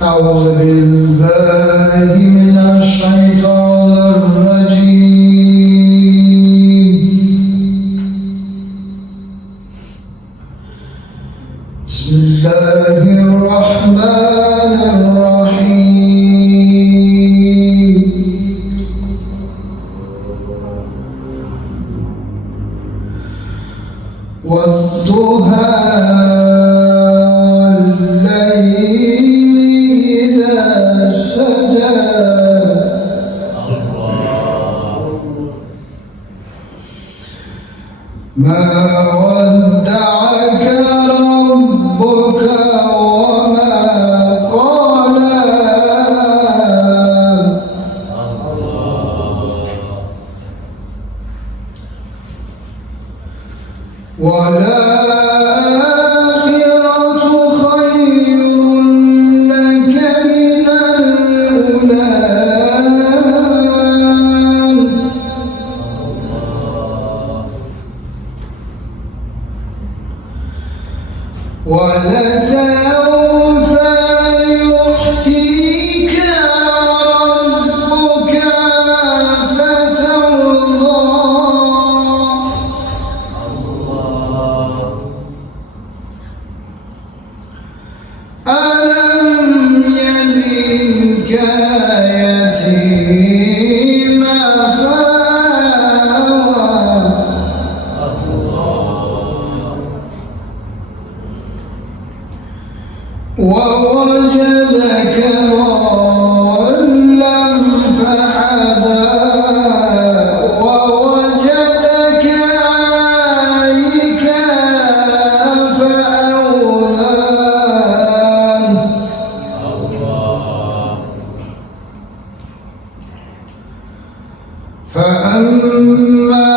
أعوذ بالله من الشيطان الرجيم. بسم الله الرحمن الرحيم. والضحى ما ودعك ربك وما قلى وللآخرة خير لك من الأولى ولسوف يعطيك ربك فترضى. ألم يجدك يتيما ووجدك ضالا فهدى ووجدك عائلا فأغنى. فأما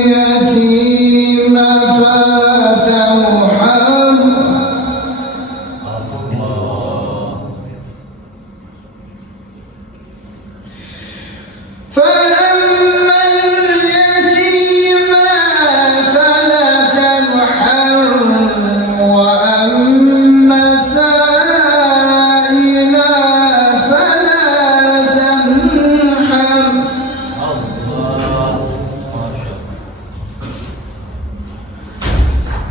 اليتيم فلا تقهر وأما السائل فلا تنهر.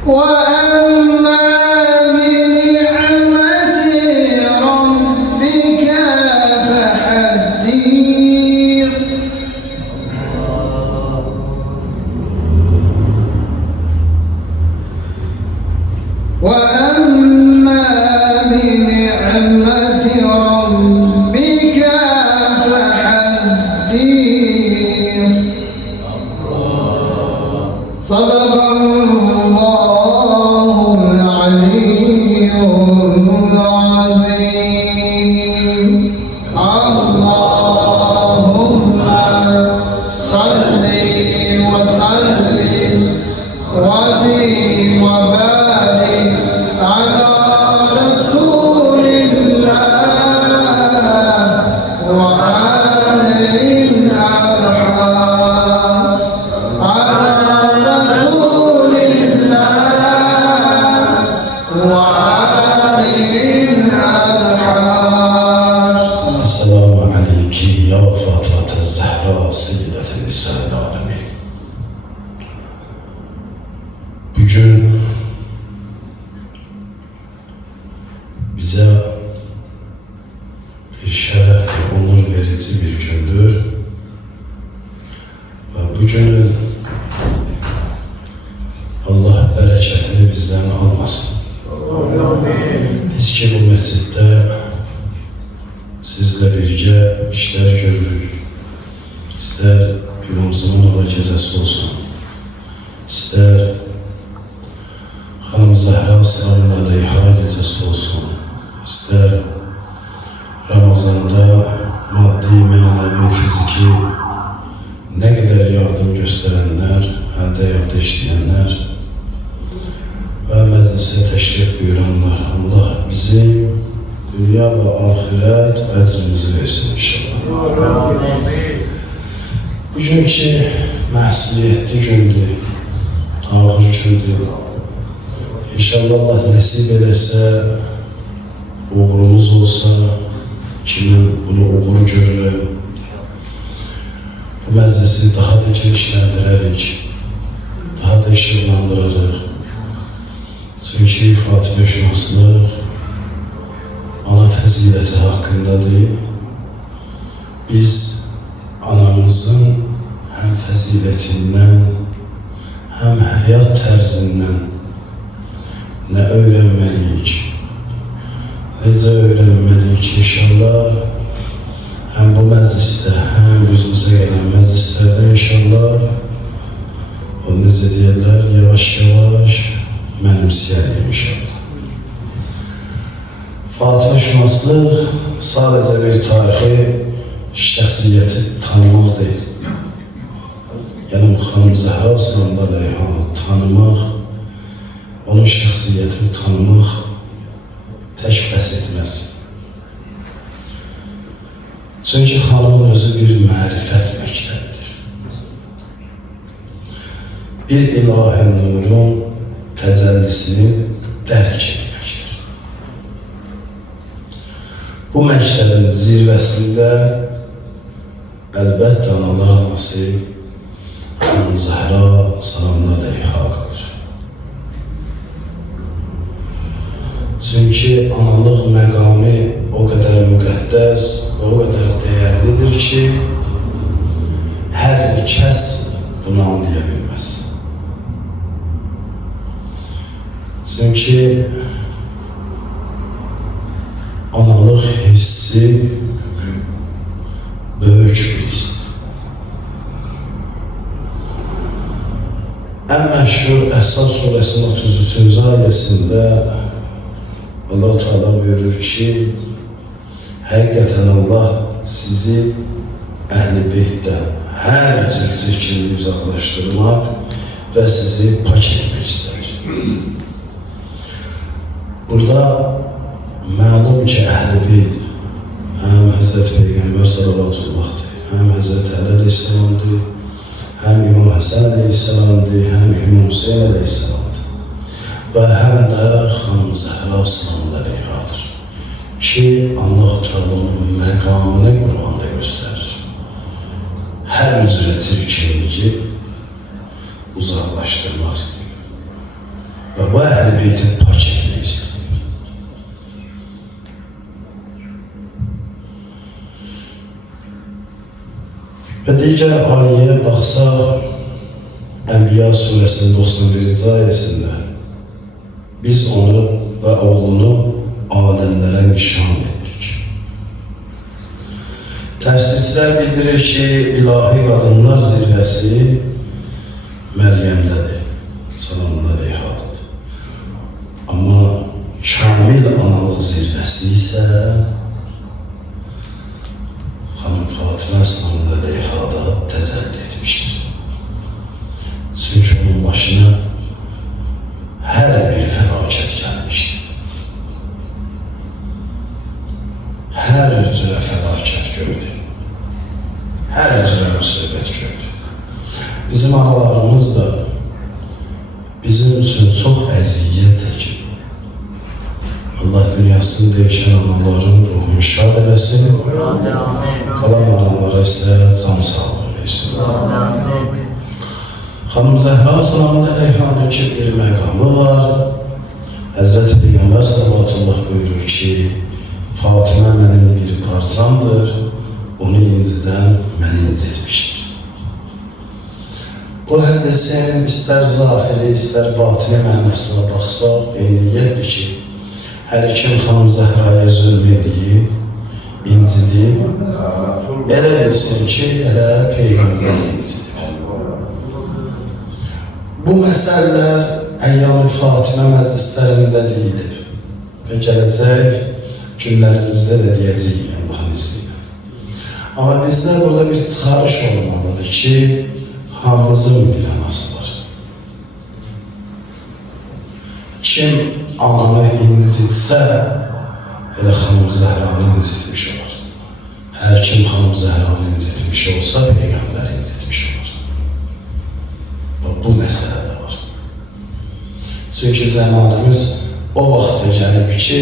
وأما بنعمة ربك فحدث. وأما بنعمة ربك فحدث. صدق الله العلي العظيم. اللهم صل وسلم وزد وبارك على رسول الله وآله الأطهار. على رسول الله وآله الأطهار. السلام عليك يا فاطمة الزهراء سيدة النساء العالمين. Bugün bize bir şeref ve onur verici bir gündür. Ve bu günün Allah bereketini bizden almasın. Biz ki bu mescitte sizle birlikte işler görürük. İster Gülümsümün Ola Gezesi olsun, ister Hanım Zahra Sallallahu Aleyha Gezesi olsun, ister Ramazan'da maddi, manevi, fiziki ne kadar yardım gösterenler, elde yaptı işleyenler ve meclise teşrif buyuranlar, Allah bizi dünya ve ahiret ecrimizi versin inşallah. Bugünkü məsuliyyətli gündür, ağır gündür. İnşallah Allah nəsib edəsə uğurumuz olsa, kimin bunu uğur görürüm, bu məclisi daha da genişləndirərik, daha da işıqlandırarıq. Çünki Fatihə şünaslıq ana fəziləti haqqındadır. Biz anamızın həm fəzilətindən, həm həyat tərzindən nə öyrənməliyik, necə öyrənməliyik inşallah, həm bu məclisdə, həm özümüzə gələn məclislərdə inşallah o necə deyərlər, yavaş-yavaş mənimsəyərik inşallah. Fatihə şünaslıq sadəcə bir tarixi şəxsiyyəti tanımaq deyil. Yəni bu xanım Zəhra sallallahu əleyhi və səlləm tanımaq, onun şəxsiyyətini tanımaq tək bəs etməz. Çünki xanımın özü bir mərifət məktəbidir. Bir ilahi nurun təcəllisini dərk etməkdir. Bu məktəbin zirvəsində əlbəttə analar anası xanım Zəhra sallallahu əleyhi və səlləm qalır. Çünki analıq məqamı o qədər müqəddəs, o qədər dəyərlidir ki, hər bir kəs bunu anlaya bilməz. Çünki analıq hissi böyük bir hissdir. Ən məşhur Əhzab surəsinin 33-cü ayəsində Allah Teala buyurur ki, həqiqətən Allah sizi əhl-i beytdən hər cür çirkinliyi uzaqlaşdırmaq və sizi pak etmək istər. Burada məlum ki, əhl-i beyt həm Həzrət Peyğəmbər sallallahu həm Həzrət Əli əleyhissalamdır, həm İmam Həsən əleyhissalamdır, həm İmam Hüseyin əleyhissalamdır və həm də xanım Zəhra sallallahu əleyhi və səlləm ki, Allah-u Teala'nın məqamını Qur'anda göstərir. Hər cürə çirkinliyi uzaqlaşdırmaq istəyir və bu əhl-i beyti pak etmək istəyir. Və digər ayəyə baxsaq, Ənbiya surəsinin 91-ci ayəsində biz onu və oğlunu aləmlərə nişan etdik. Təfsirçilər bildirir ki, ilahi qadınlar zirvəsi Məryəmdədir, sallallahu əleyhi və səlləm. Amma kamil analıq zirvəsi isə xanım Fatimə sallallahu əleyhi və səlləm təcəlli etmişdir. Çünki onun başına hər bir fəlakət gəlmişdir. Hər cürə fəlakət gördü. Hər cürə müsibət gördü. Bizim analarımız da bizim üçün çox əziyyət çəkir. Allah dünyasını dəyişən anaların ruhunu şad eləsin. Qalan analara isə can sağlığı versin. Xanım Zəhra sallallahu əleyhi və səlləm ki, bir məqamı var. Həzrət Peyğəmbər sallallahu buyurur ki, Fatimə mənim bir parçamdır, onu incidən məni incitmişdir. Bu hədisin istər zahiri, istər batini mənasına baxsaq, eyniyyətdir ki, hər kim xanım Zəhraya zülm edib, incidib, elə bilsin ki, elə Peyğəmbər incidib. Bu məsələlər Əyyam-ı Fatimə məclislərində deyilib və gələcək günlərimizdə də deyəcəyik Allah'ın izniyle. Amma bizdə burada bir çıxarış olmalıdır ki, hamımızın bir anası var. Kim ananı incitsə, elə xanım Zəhranı incitmiş olur. Hər kim xanım Zəhranı incitmiş olsa, Peyğəmbər incitmiş olur. Bu məsələ də var. Çünki zamanımız o vaxta gəlib ki,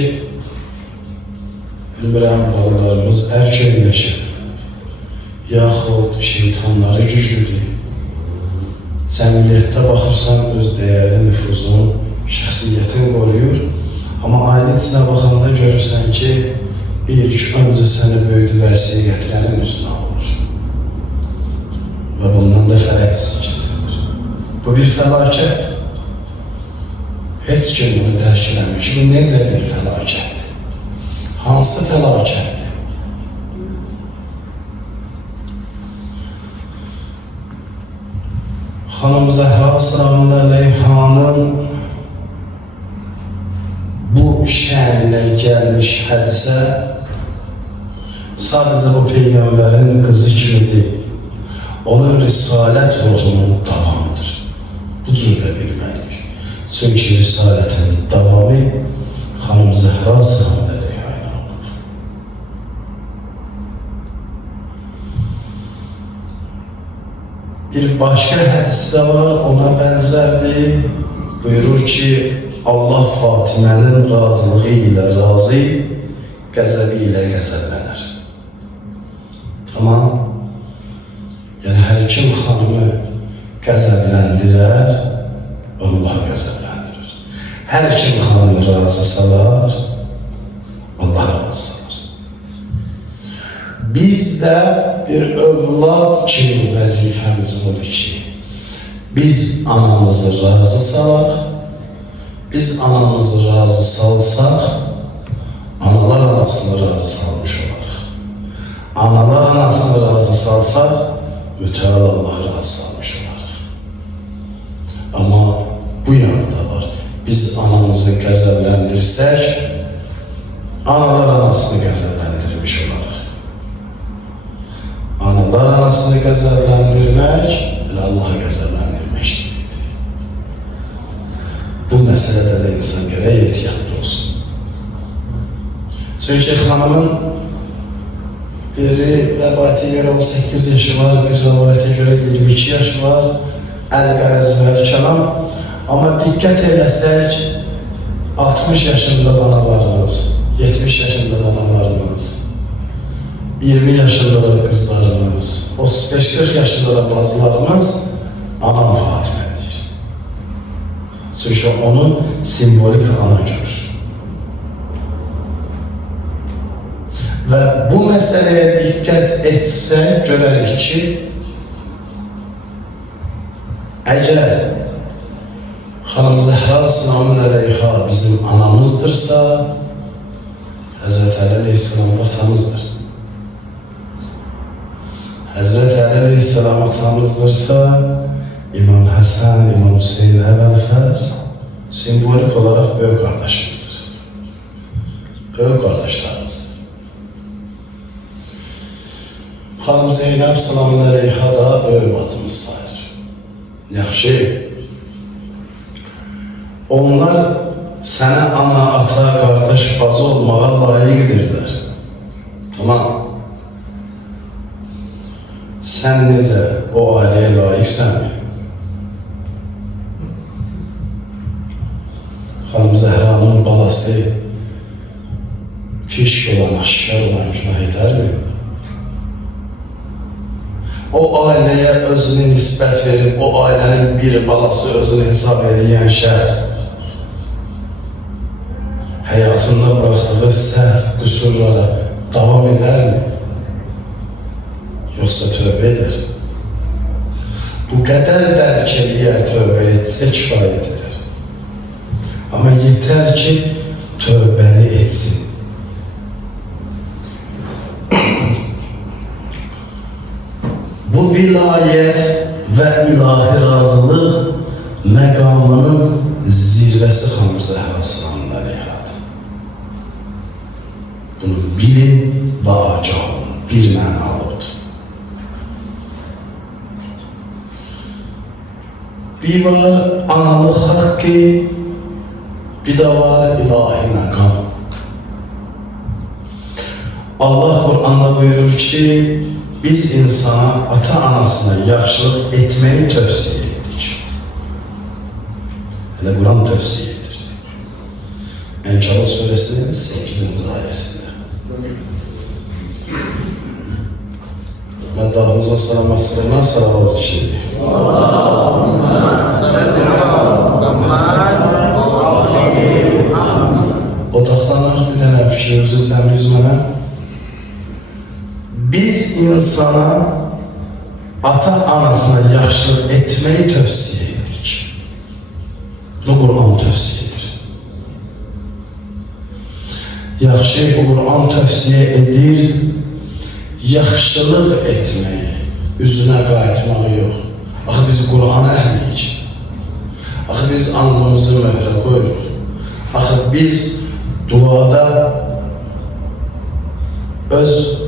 bilmirəm, balalarımız erkəkləşir, yaxud şeytanları güclüdür. Cəmiyyətdə baxırsan, öz dəyəri, nüfuzun, şəxsiyyətini qoruyur. Amma ailə içinə baxanda görürsən ki, bir öncə səni böyüdülər, seyğətlərin üstünə olur. Və bundan da fərəqsiz keçilir. Bu bir fəlakət. Heç kim bunu dərk eləmir ki, bu necə bir fəlakətdir? Hansı fəlakətdir? Xanım Zəhra Salamun Əleyhanın bu şəninə gəlmiş hədisə sadəcə bu Peyğəmbərin qızı kimidir. Onun risalət ruhunun davamıdır. Bu cürdə bilməliyik. Çünki risalətin davamı Xanım Zəhra Salamun Əleyhanə olub. Bir başqa hədisi də var, ona bənzərdir. Buyurur ki, Allah Fatimənin razılığı ilə razı, qəzəbi ilə qəzəblənər. Tamam. Yəni, hər kim xanımı qəzəbləndirər, Allah qəzəbləndirir. Hər kim xanımı razı salar, Allah razı salar. Biz də bir övlad kimi vəzifəmiz budur ki, biz anamızı razı salaq, biz anamızı razı salsaq, analar anasını razı salmış olarıq. Analar anasını razı salsaq, mütəal Allah'ı razı salmış olarıq. Amma bu yanında var, biz anamızı qəzəbləndirsək, analar anasını qəzəbləndirmiş olarıq. Analar anasını qəzəbləndirmək, Allah'ı qəzəbləndirməkdir. Bu məsələdə də insan gərək ehtiyatlı olsun. Çünki xanımın biri rəvayətə görə 18 yaşı var, bir rəvayətə görə 22 yaşı var, əl-qərəz və kəlam. Amma diqqət eləsək, 60 yaşında analarımız, 70 yaşında analarımız, 20 yaşında da qızlarımız, 35-40 yaşında da bazılarımız anam Fatimədir. Çünki onu simvolik ana görür. Və bu məsələyə diqqət etsək, görərik ki, əgər Xanım Zəhra Salamun Əleyha bizim anamızdırsa, Həzrət Əli Aleyhisselam atamızdır. Həzrət Əli Aleyhisselam atamızdırsa, İmam Həsən, İmam Hüseyin Əvvəl-Fəz simvolik olarak böyük kardeşimizdir. Böyük kardeşlerimizdir. Xanım Zeynəb Salamun Əleyha da böyük bacımız sayılır. Yaxşı. Onlar sənə ana, ata, qardaş, bacı olmağa layiqdirlər. Tamam. Sən necə o ailəyə layiqsənmi? Xanım Zəhranın balası fişk olan, aşkar olan günah edərmi? O ailəyə özünü nisbət verib, o ailənin bir balası özünü hesab edən şəxs həyatında bıraktığı səhv, qüsurlara davam edərmi? Yoxsa tövbə edər? Bu qədər bəlkə eğer tövbə etsə kifayət edər. Amma yetər ki, tövbəni etsin. Bu vilayət və ilahi razılıq məqamının zirvəsi Xanım Zəhra Salamun Əleyhadır. Bunu bilin və agah olun, bir mənalıdır. Bir var analıq haqqı, bir de var ilahi məqam. Allah Kur'an'da buyurur ki, biz insana, ata-anasına yaxşılıq etmeyi tövsiye ettik. Hele Kur'an tövsiye edir. Enkabut suresinin 8. ayesinde. Məddahımıza salamat sırrına salavat zikri. Odaqlanaq bir dənə fikrimizi təmiz mənə. Biz insana, ata-anasına yaxşılıq etməyi tövsiyə edirik. Bu Qur'an tövsiyə edir. Yaxşı, bu Qur'an tövsiyə edir, yaxşılıq etməyi, üzünə qayıtmağı yox. Axı biz Qur'an əhliyik. Axı biz alnımızı möhrə qoyuruq. Axı biz duada öz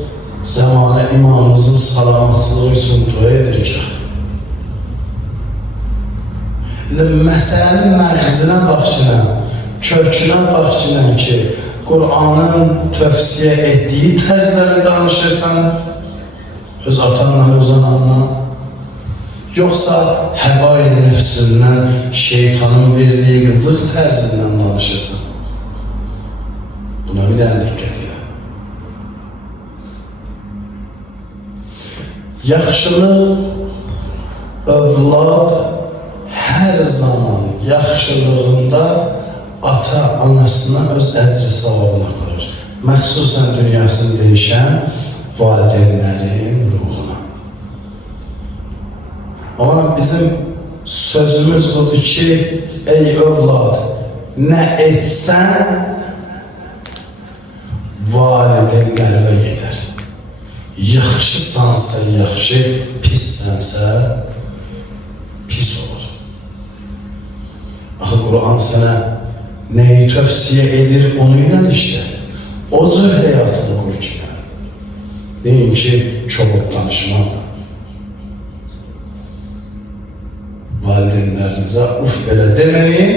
zamanı imamımızın salamatçılığı üçün dua edirik. Məsələnin mərkəzinə baxçınən, kökünə baxçınən ki, Qur'anın tövsiyə etdiyi tərzləri danışırsan, öz atanla, öz ananla, yoxsa həva-i nəfsündən, şeytanın verdiyi qıcıq tərzindən danışırsan. Buna bir dənə diqqət elə. Yaxşılıq, övlad hər zaman yaxşılığında ata-anasına öz əcri savabını aparır. Məxsusən dünyasını dəyişən valideynlərin ruhuna. Ama bizim sözümüz budur ki, ey övlad, nə etsən valideynlərə gedər. Yaxşısansa yaxşı, pissənsə pis olur. Axı Qur'an sənə neyi tövsiyə edir, onu ilə işlə. O cür həyatını qoy ki, deyin ki, çoluk danışmaqla. Valideynlərinizə uf belə deməyin,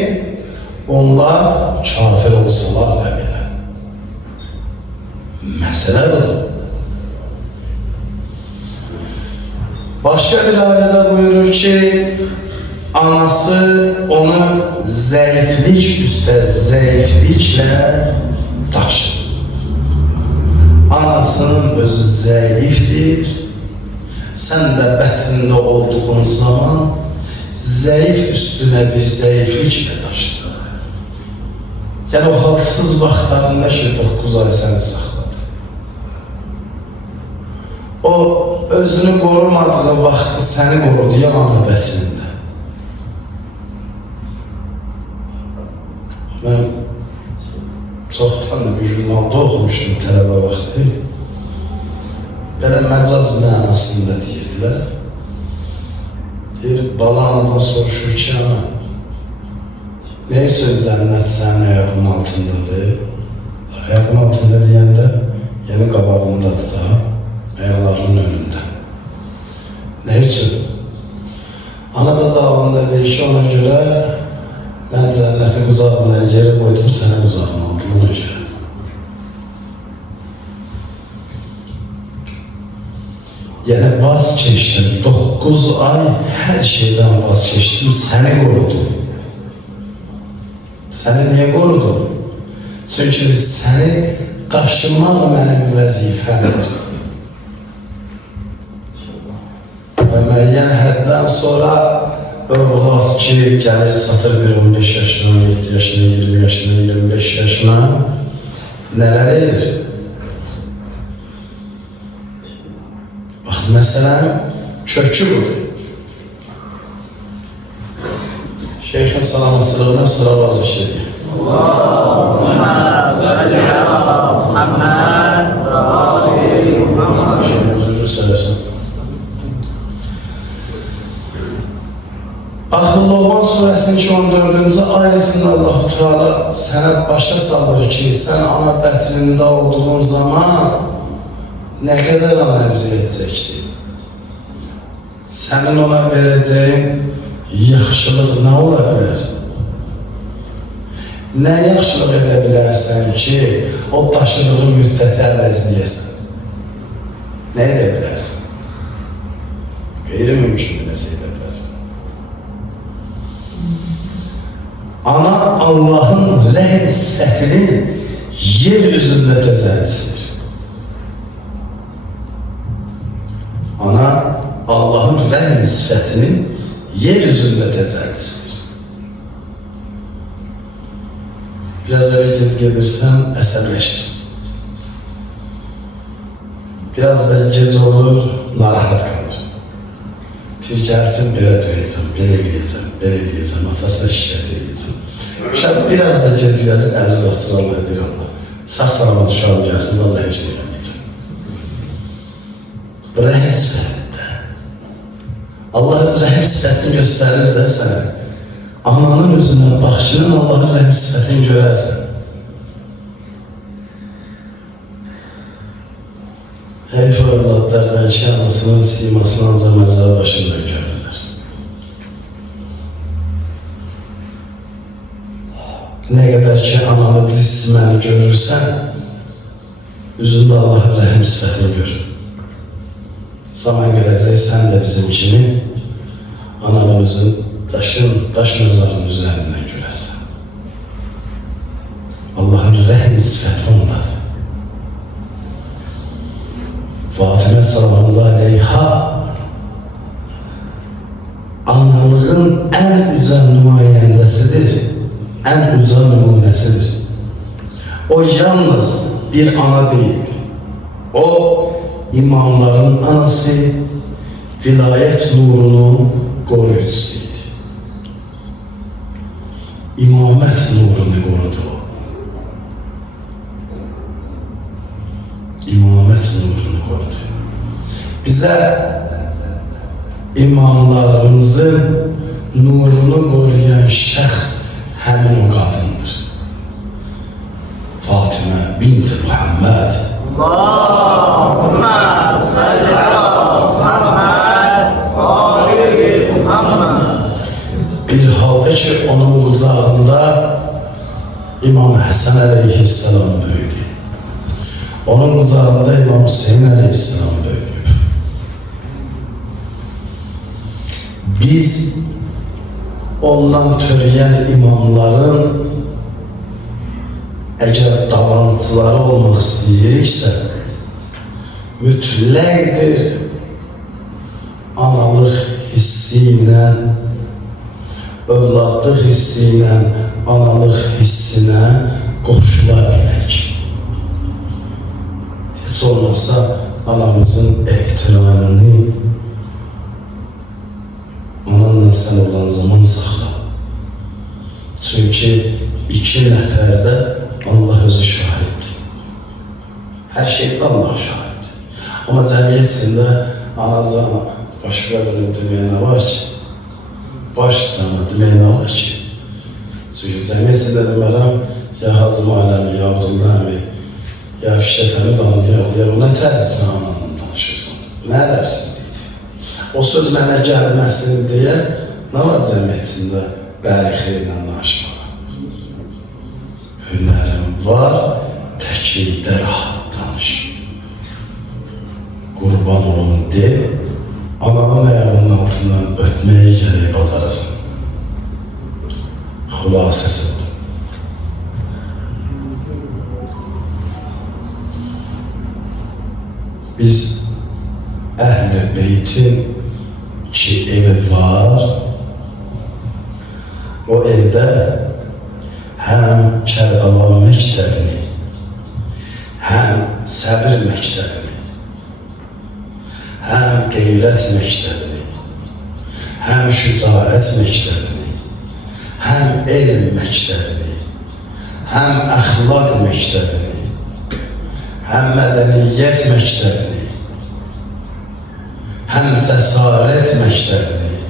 onlar kafir olsalar da belə. Məsələ budur. Başka bir ayette buyurur ki, anası onu zayıflik üstə zayıfliklə taşır. Anasının özü zayıfdır, sen de bətnində olduğun zaman zayıf üstüne bir zayıfliklə taşır. Yani o halsız vaxtlarında ki, 9 ay səni saxladı. O özünü qorumadığı vaxtı səni qorudu ya ana bətnində. Mən çoxdan da bir jurnalda oxumuşdum tələbə vaxtı. Belə məcaz mənasında deyirdilər. Deyir, bala anadan soruşur ki, ana, ne üçün cənnət sənin ayağının altındadır? Ayağının altında deyəndə, yeni qabağındadır da, ayaqlarının önündə. Ne üçün? Ana da cavabında deyir ki, ona görə mən cənnəti qucağımla geri qoydum, sənə qucağına aldım ona görə. Yəni vazgeçdim, 9 ay hər şeydən vazgeçdim, səni qorudum. Səni niyə qorudum? Çünki səni qaşımaq mənim vəzifəmdir. Və müəyyən həddən sonra övlad ki, gəlir çatır bir 15 yaşına, 17 yaşına, 20 yaşına, 25 yaşına nələr edir? Bax, məsələn, kökü budur. Şeyxin salamatçılığına sıra vazı şeydir. Allahümme salli ala Muhammed ve ali Muhammed. Şeyin huzuru söylesin. Loğman suresinin 14. ayesinde Allah-u Teala sənə başa salır ki, sən ana bətnində olduğun zaman nə qədər ana əziyyət çəkdi. Sənin ona verəcəyin yaxşılıq nə ola bilər? Nə yaxşılıq edə bilərsən ki, o daşıdığı müddəti əvəzləyəsən? Nə edə bilərsən? Qeyri-mümkün nəsə edə bilərsən. Ana Allah'ın rəhm sifətini yer üzündə təcəllisidir. rəhm sifətinin yeryüzündə təcəllisidir. Biraz evvel gez gelirsen əsəbləşdir. Biraz da gec olur, narahat kalır. Bir gəlsin, belə döyəcəm, belə eləyəcəm, atasına şikayət eləyəcəm. Uşaq biraz da gec gəlir, əlini dostur, Allah edir Allah. Sağ-salamat uşağım gəlsin, Allah heç nə eləməyəcəm. Bu rəhm sifətində. Allah öz rəhm sifətini göstərir də sənə. Ananın özündən baxçının Allahın rəhm sifətini görərsən. Hərif övladlardan ki, anasının simasını ancaq məzar başından görürlər. Nə qədər ki, ananı cisməni görürsən, üzündə Allahın rəhm sifətini gör. Zaman gələcək, sən də bizim kimi ananın üzünü daş məzarının üzərindən görəsən. Allahın rəhm sifəti ondadır. Fatimə sallallahu aleyha analığın ən uca nümayəndəsidir, ən uca nümunəsidir. O yalnız bir ana deyil, o imamların anası, vilayət nurunun qoruyucusuydu. İmamət nurunu qorudu o. İmamət nurunu korudu. Bize imamlarımızın nurunu koruyan şəxs həmin o qadındır. Fatimə bint Muhammed. Allahümme salli ala Muhammed ve ali Muhammed. Bir halda ki onun qucağında İmam Həsən əleyhisselam böyüdü. Onun qucağında İmam Hüseyin əleyhisselam böyüdü. Biz ondan törəyən imamların əgər davranışları olmaq istəyiriksə, mütləqdir analıq hissi ilə, övladlıq hissi ilə, analıq hissinə qoşula bilək. Heç olmasa anamızın ehtiramını onunla sən olan zaman saxla. Çünkü iki nəfərdə Allah özü şahiddir. Her şeyde Allah şahiddir. Ama cəmiyyət içində anacan başqa bir deməyə nə var ki? Baş üstəmə deməyə nə var ki? Çünki cəmiyyət içində demərəm, ya Hacı Maləmi, ya Abdullah əmi, ya Fişət əmi danlayaq, ya o nə tərzisən ananla danışırsan? Bu nə ədəbsizlikdir? O söz mənə gəlməsin deyə nə var cəmiyyət içində bəli xeyirlə danışmağa? Hünərim var, təklikdə rahat danış. Qurban olun de, ananın ayağının altından ötməyə gərək bacarasın. Xülasəsi. Biz Əhl-i Beytin ki evi var, o evdə həm Kərbəla məktəbini, həm səbir məktəbini, həm qeyrət məktəbini, həm şücaət məktəbini, həm elm məktəbini, həm əxlaq məktəbini, həm mədəniyyət məktəbini, həm cəsarət məktəbini,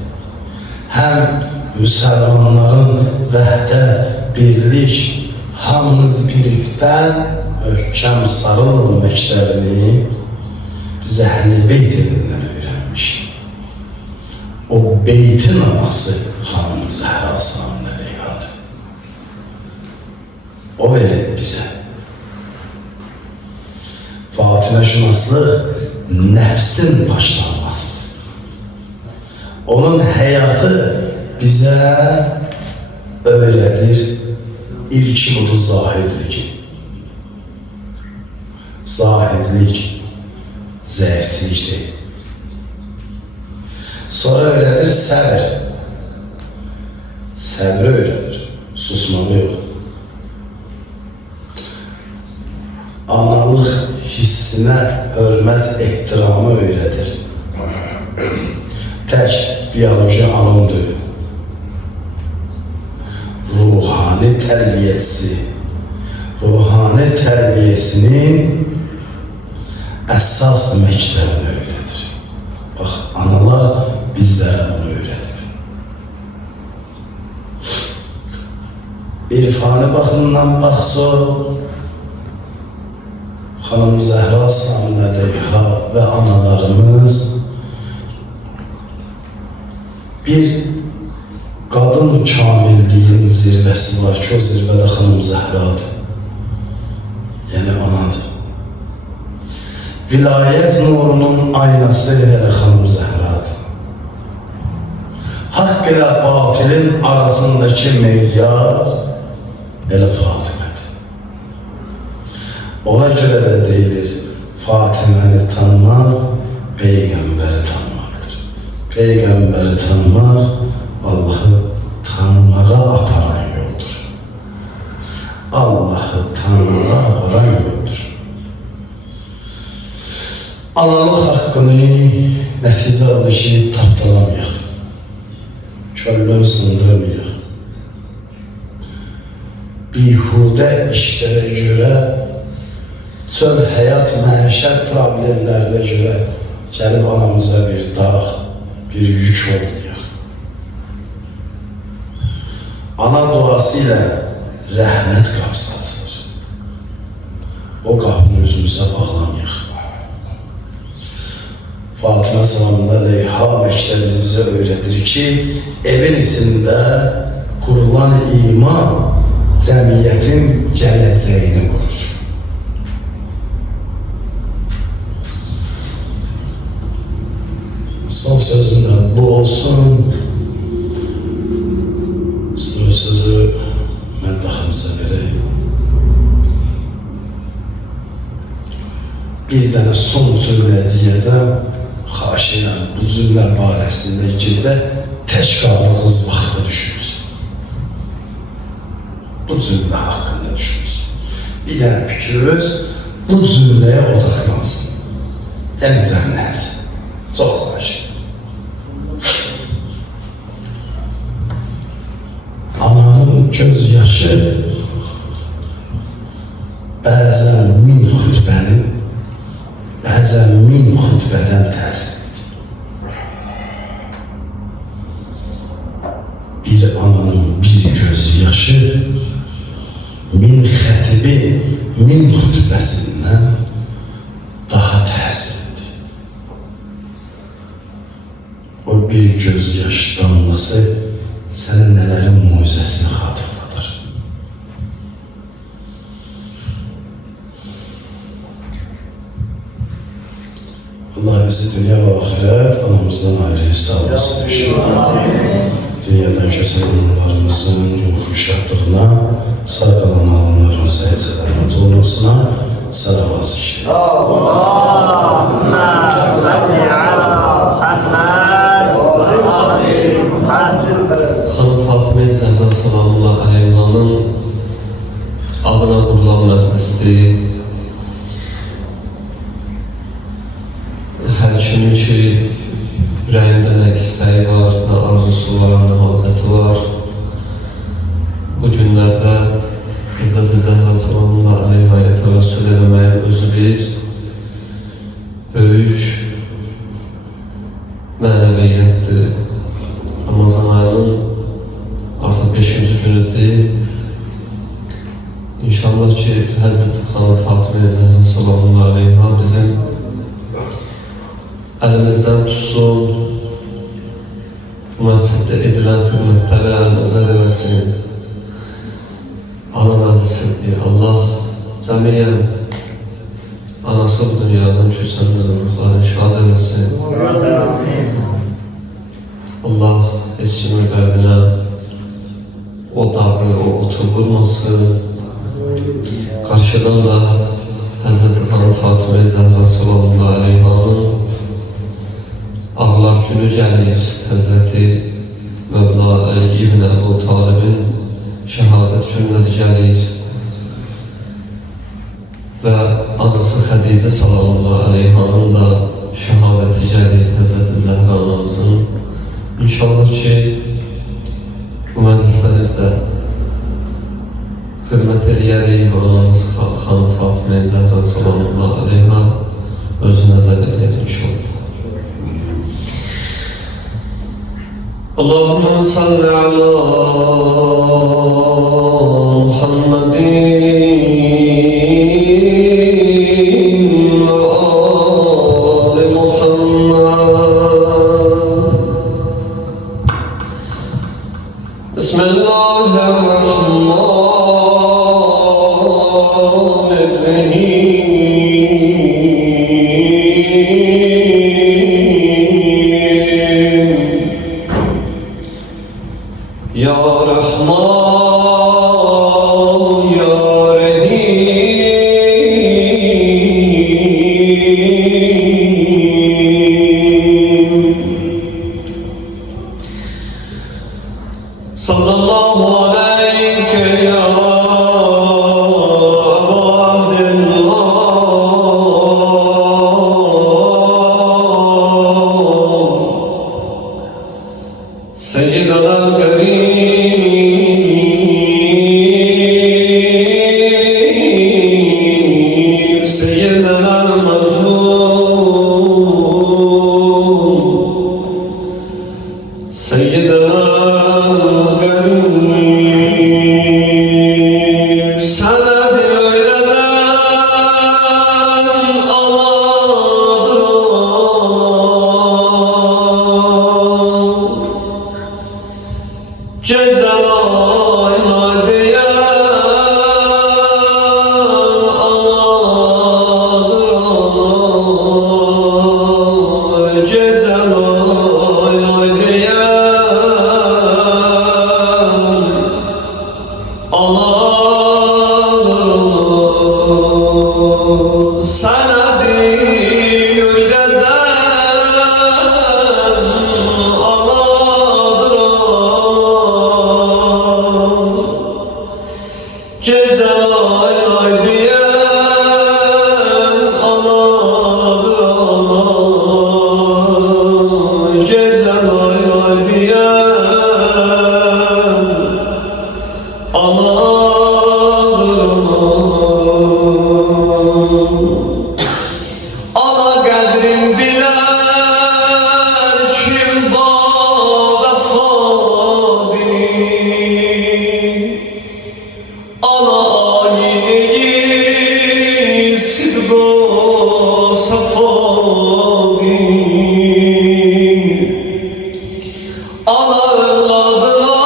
həm müsəlmanların vəhdət, birlik, hamınız birlikdən möhkəm sarılın məktəbini biz Əhl-i Beyt elindən öyrənmiş. O beytin anası xanım Zəhra Salam Əleyhadır. O verir bizə. Fatimə şünaslıq nəfsin başlanmasıdır. Onun həyatı bizə öğretir, ilki budur zahidlik. Zahidlik, zəifçilik deyil. Sonra öğrenir səbir. Səbri öğrenir. Susmalı yok. Analıq hissinə hörmət, ehtiramı öyrədir. Tək biyoloji anam deyil. Ruhani tərbiyəsi, ruhani tərbiyəsinin əsas məktəbini öyrədir. Bax, analar bizlərə bunu öyrədir. İrfani baxımdan baxsaq, Xanım Zəhra Samina Leyha və analarımız bir qadın kamilliyin zirvəsi var ki, o zirvədə Xanım Zəhradır. Yəni anadır. Vilayət nurunun aynası elə Xanım Zəhradır. Haqq ilə batilin arasındakı meyyar elə Fatımədir. Ona göre de deyilir, Fatiməni tanımaq, Peygambəri tanımaqdır. Peygambəri tanımaq, Allah'ı tanımağa aparan yoldur. Allah'ı tanımağa aparan yoldur. Analıq haqqını nəticə oldu ki, tapdalamayaq. Könlünü sındırmayaq. Bihudə işlərə görə çöl həyat, məişət problemlərinə görə gəlib anamıza bir dağ, bir yük olmayaq. Ana duası ilə rəhmət qapısı açılır. O qapını özümüzə bağlamayaq. Fatıma Samina Leyha məktəbimizə öyrədir ki, evin içində kurulan iman cəmiyyətin gələcəyini qurur. Son sözümdə bu olsun. Sonra sözü mən daxımıza vereyim. Bir dənə son cümlə deyəcəm. Xahiş edirəm, bu cümlə barəsində gecə tək qaldığınız vaxtda düşünürsün. Bu cümlə haqqında düşünürsün. Bir dənə fikriniz bu cümləyə odaklansın. Yəni cəmlənsin. Çox xahiş edirəm. Ananın göz yaşı bəzən min xütbənin, bəzən min xütbədən təsirlidir. Bir ananın bir göz yaşı min xətibin, min xütbəsindən daha təsirlidir. O bir göz yaş damlası sənə nələrin mucizəsini xatırladır. Allah bizi dünya ve ahiret anamızdan ayrı sağ olasın. Dünyadan kösən nurlarımızın ruhu şadlığına, sağ qalan alanların səhizələrinin olmasına salavat zikir. Allahümme salli ala Muhammed ve ali Muhammed. Xanım Fatimə Zəhra sallallahu aleyhi ve sellem'in adına qurulan məclisdir. Hər kimin ki, ürəyində nə istəyi var, nə arzusu var, nə hazəti var. Bu günlərdə Hz. Zəhra sallallahu aleyhi ve sellem təvəssül eləməyin özü bir böyük mənəviyyətdir. Ramazan ayının artıq 5-ci günüdür. İnşallah ki, Həzrəti Xanım Fatimə Zəhra sallallahu aleyhi ve sellem bizim əlimizdən tutsun, bu məsciddə edilən xidmətlərə nəzər eləsin. Allah əzizdir, Allah cəmiyyən anası bu dünyadan köçənlər ruhlarını şad eləsin. Allah heç kimin qəlbinə o dağı, o otu vurmasın. Qarşıdan da Həzrəti Xanım Fatimə Zəhra sallallahu aleyhi ve sellem ağlar günü gəlir Həzrəti Mövla Əli ibn Əbu Talibin şəhadət günləri gəlir və anası Xədicə sallallahu aleyhanın da şəhadəti gəlir Həzrəti Zəhra anamızın. İnşallah ki, bu məclislərimizdə xidmət eləyərik və anamız xanım Fatimə Zəhra sallallahu aleyha özü nəzər edək inşallah. Allahümme salli ala Muhammedin ve ali Muhammed. Bismillahirrahmanirrahim. Ya Rahman, Ya Rahim. Sallallahu aleyke ya Abdillah Seyyidina Kerim Seyyidina Mazlum Seyyidina Kerim Senedi öyleden aladır Cezalayla diyen aladır Cezalayla diyen aladır Senedi öyleden aladır Cezalayla diyen aladır Cezalayla diyen aladır Ana qədrin bilər kim ba-vəfadir Ana ayini sidq-o safadir Ana evladına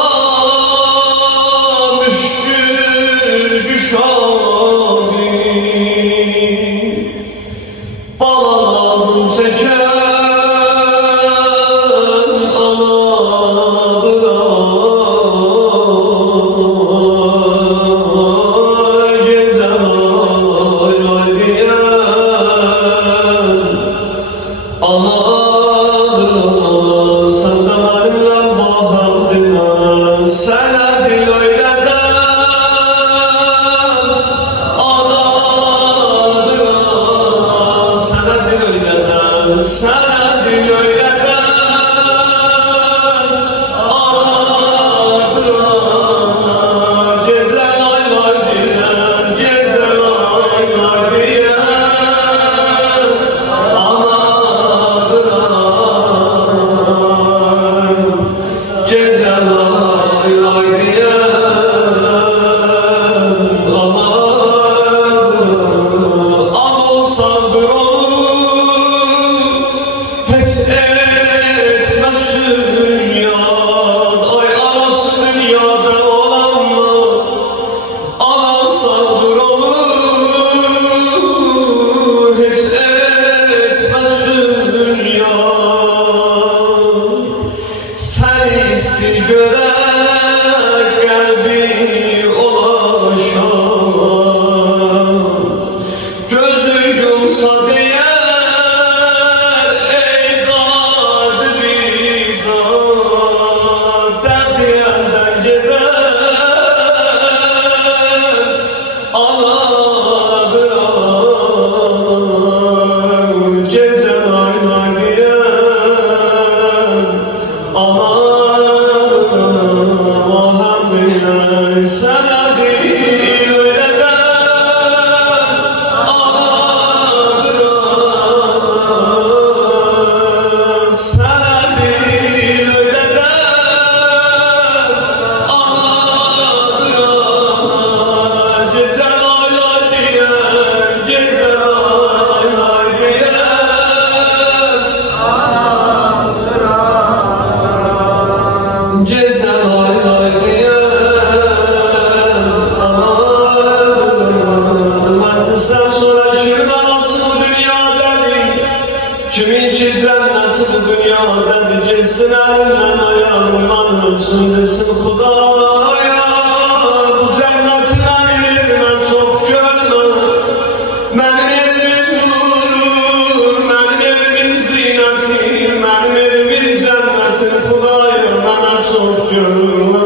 müşkül güşadir Bala lazım çeken anadır Cezalayla diyen anadır Senden alimle bağlandına Senedi öyleden anadır Senedi öyleden Senedi öyleden anadır Cezalayla diyen Cezalayla diyen anadır Cezalayla diyen anadır An olsadır hiç etmezsin dünyada Ay anası dünyada olan mı Anan sazdır hiç etmezsin dünyada Seni istir göre kalbi ulaşan Gözü yumsa diye ey kadri Kiminki cənnəti bu dünyadadır, gelsin əlindən ayağından öpsün, desin Xudaya, bu cənnəti mənim elimdən çox görmə. Mənim elimin nuru, mənim elimin zinəti, mənim elimin cənnəti Xudaya, mənə çox görmə.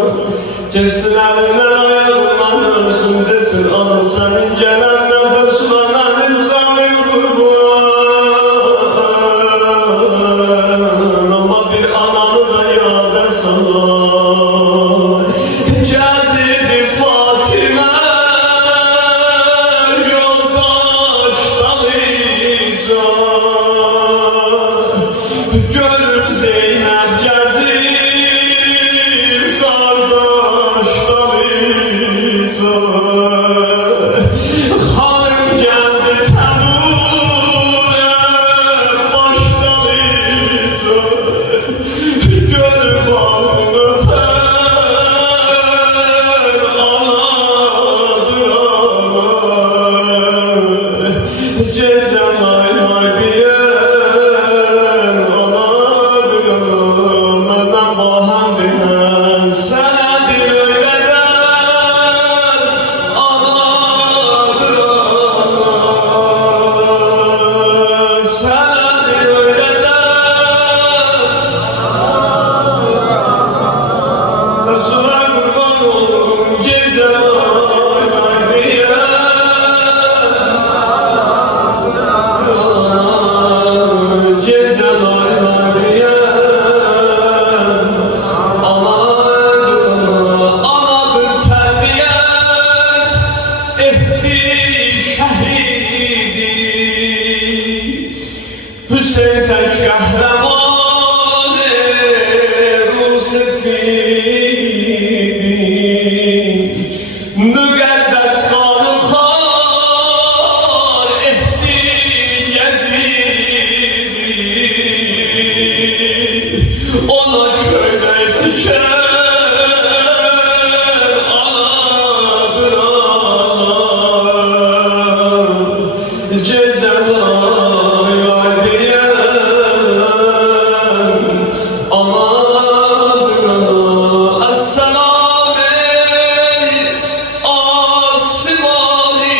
Gelsin əlindən ayağından öpsün, desin ana sənin gələn nəfəsuna mənim canım qurban. Gəzirdi Fatimə yoldaş dalıca, görüb Zeynəb gəzir qardaş dalıca. Xanım gəldi tənurə baş dalıca, görüb alnını gecə lay lay deyən anadır ana, məndən bahəm dinən sənə dil öyrədən anadır ana, sənə dil öyrədən sözünə qurban olum gecə lay lay deyən gecə lay lay deyən anadır ana. Anadır tərbiyət etdi şəhidi, Hüseyin tək qəhrəman Rusifidi, müqəddəs qanı xar etdi Yezidi, ona köynək tikən anadır ana. Gecə lay lay deyən anadır ana. Əssalam ey Asimani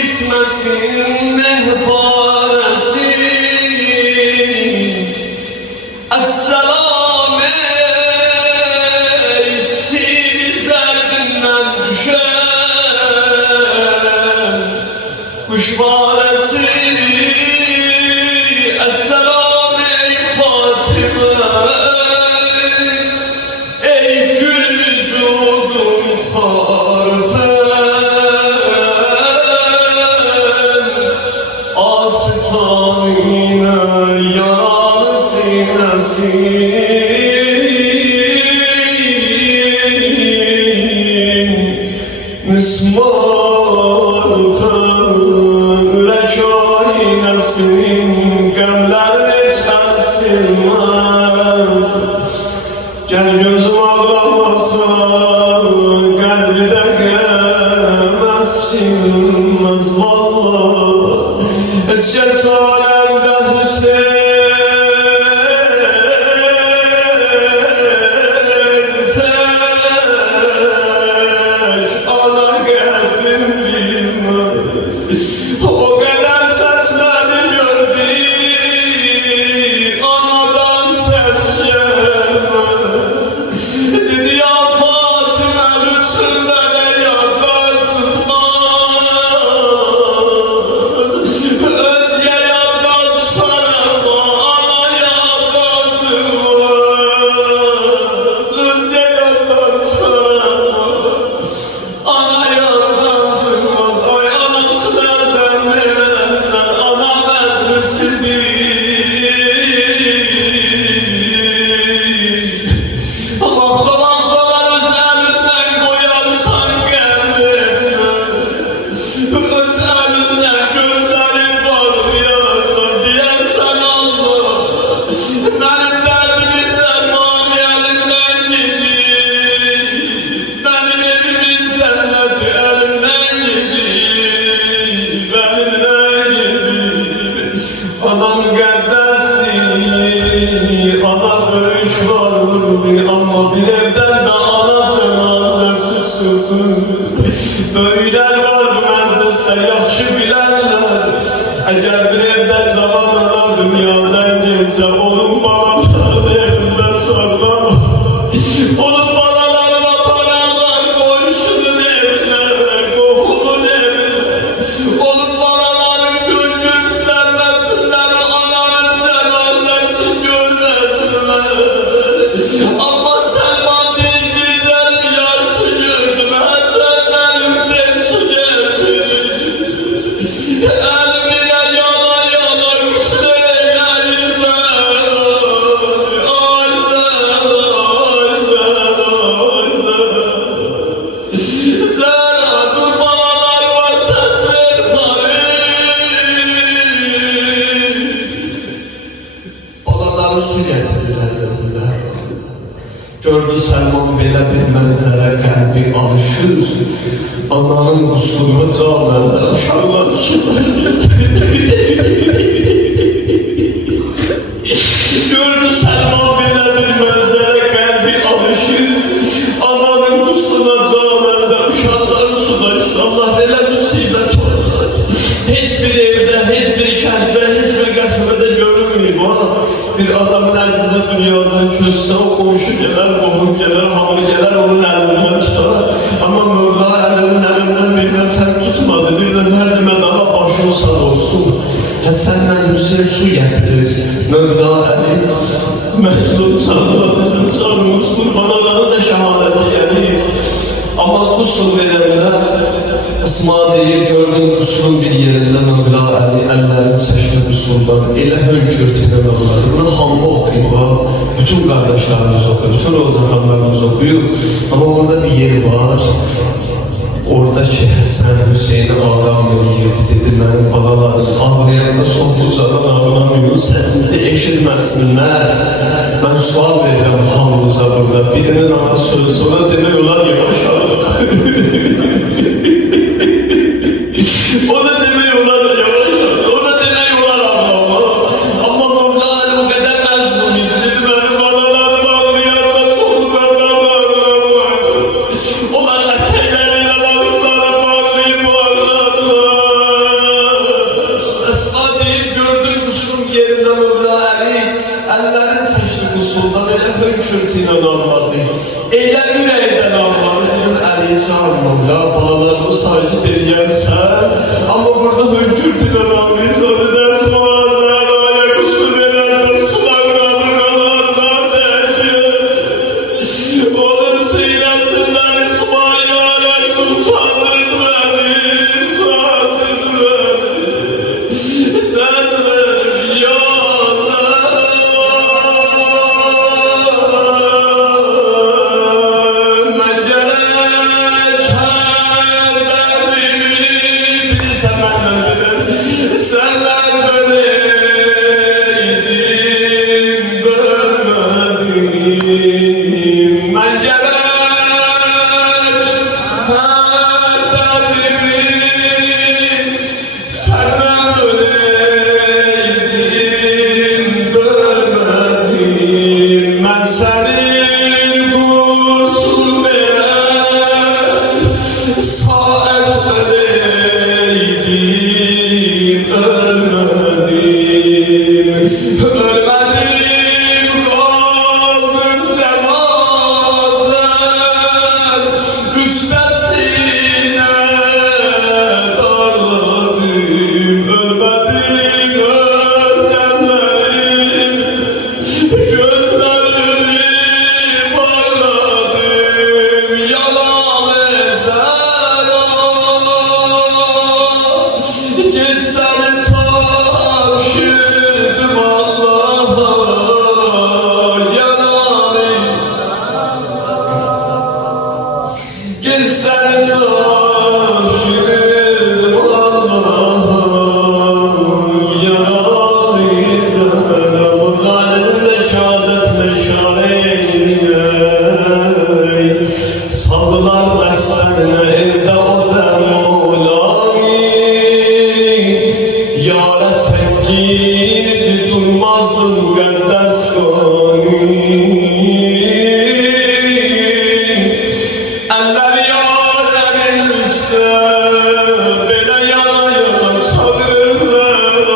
İsmətin mehparəsi, Əssalam ey sini zərbindən düşən quşvarəsi, Əssalam ey Fatimə, ey gül vücudum xarpən, asitanınə yaralı sinəsin, mismarkən ürəkaynəsin, qəmlərin heç silməz. Gəl gözüm ağlamasın, qəlbi də qəməz silməz vallah. Heç kəs aləmdə Hüseyin tək ana qədrim bilməz. O qədər səsləri gördü, anadan səs gəlməz. Dedi ya Fatimə lütfün mənə yaddan çıxmaz, özgə yad Eğer bir evde zamanla dünyadan gelse onun balalarını elimde saklamaz. Onun balalarına paralar komşunun evine, kohumun evine. Onun balaların gönlüm vermesinler, ananın cenazesi görmediler. Ama Selman değil güzel bir yarısı gördüm. Hasan'dan Hüseyin su getirdi. Elmine yana yana Hüseyin elimden. Zara dur balalar var sesin balaları su getirdi Hazreti Zahra. Gördü Selman belə bir mənzərə qəlbi alışır. Ananın qusluğuna canlarında uşaqlar su Gördü Selman belə bir mənzərə qəlbi alışır. Ananın qusluğuna canlarında uşaqlar su daşdı. Allah belə müsibət oldu. Heç bir evdə, heç bir kənddə, heç bir qəsbədə görünməyib o. Bir adamın əzizi dünyadan közsə, o qonşu gələr, qohum gələr, hamı gələr, onun əlindən tutar. Amma Mövla əlinin əlindən bir nəfər tutmadı, bir nəfər demə daha başın sağ olsun. Həsənlə Hüseyin su gətirir. Mövla əli, məzlum canla bizim canımız qurbanlarını da şəhadəti gəlir. Amma qusul verənlər, Esma deyir, gördüm qusulun bir yerində Mövla əli, əllərini çəkdi qusuldan, elə hönkürtünə Mövla. Bunu hamı oxuyur, bütün qardaşlarımız oxuyur, bütün rozaxanlarımız oxuyur. Amma orada bir yer var, oradaki Həsən Hüseyni ağlam edirdi, dedi, mənim balalarım ağlayanda soğucadan ağlamıyor, səsinizi eşitməsinlər. Mən sual verirəm hamınıza burada, birinin ana sözü, sonra demək olar yavaş ağlar. O da demək olar yavaş ağlar, o da demək olar ağlama. Amma Mövla o qədər məzlum idi, dedi, mənim balalarım ağlayanda soğucadan ağlamıyor. Onlar ətəkləriyle ağızlarım ağlayıp ağladılar. Esma deyir, gördün qusulun yerində Mövla əli, əllərin çəkdi qusuldan, elə hönkürtüyle ağladı. Elə ürəkdən ağladı, dedim, əli çağır Mövla, balalarımı sacid eləyərsən, amma burada hönkürtüyle ağlayırsan, edərsin o ağzlarına, qusul verərlər, sularlarını qalarlar, deyir. Onun siyləsindən İsmail aləsi utandırdı bəni, utandırdı bəni. Səslərim yazar, mən gərək hərdəmimi bilsəm məndən bilir. Sənlər böleydim, bölmədim. Mən gərək hərdəmimi səndən böleydim, bölmədim. Mən sənin qusul verən saat öleydim, ölmədim. Ölmədim, qaldım cənazən, üstəsinə darladım. Ölmədim, özəllərim, gözlərimi parladım. Yalan ezəra, gizsəni tapşırdım Allah'a. Yalan gizsəni tapşırdım Allah'a. Yalan ezəra, Mevla'nın şəhadətinə şahid. Saldılar məsəlinə evdə o dəm olayı. Yara səkkinidir, durmazdı müqəddəs qani. Əllər yarənin üstə, belə yana yana çağırırlar.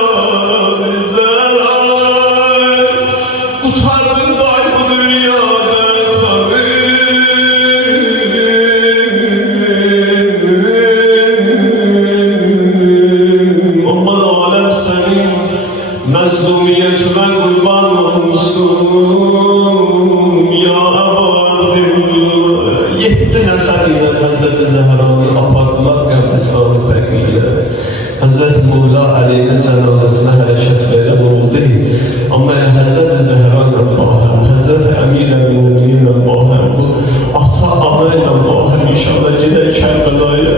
aman alem senin mezlumiyetine kurban olmuşsun ya Abdüllah. 7 nefer ile Hazreti Zehra'nı apardılar qəbristanı bəqiyle. Hazreti Muğla Ali'nin cenazesine hareket veren oldu. Ama Hazreti Zehra'yla bahem, Hazreti Emir-el-Mu'min'le bahem, bu ata anayla bahem inşallah gider Kerbela'ya.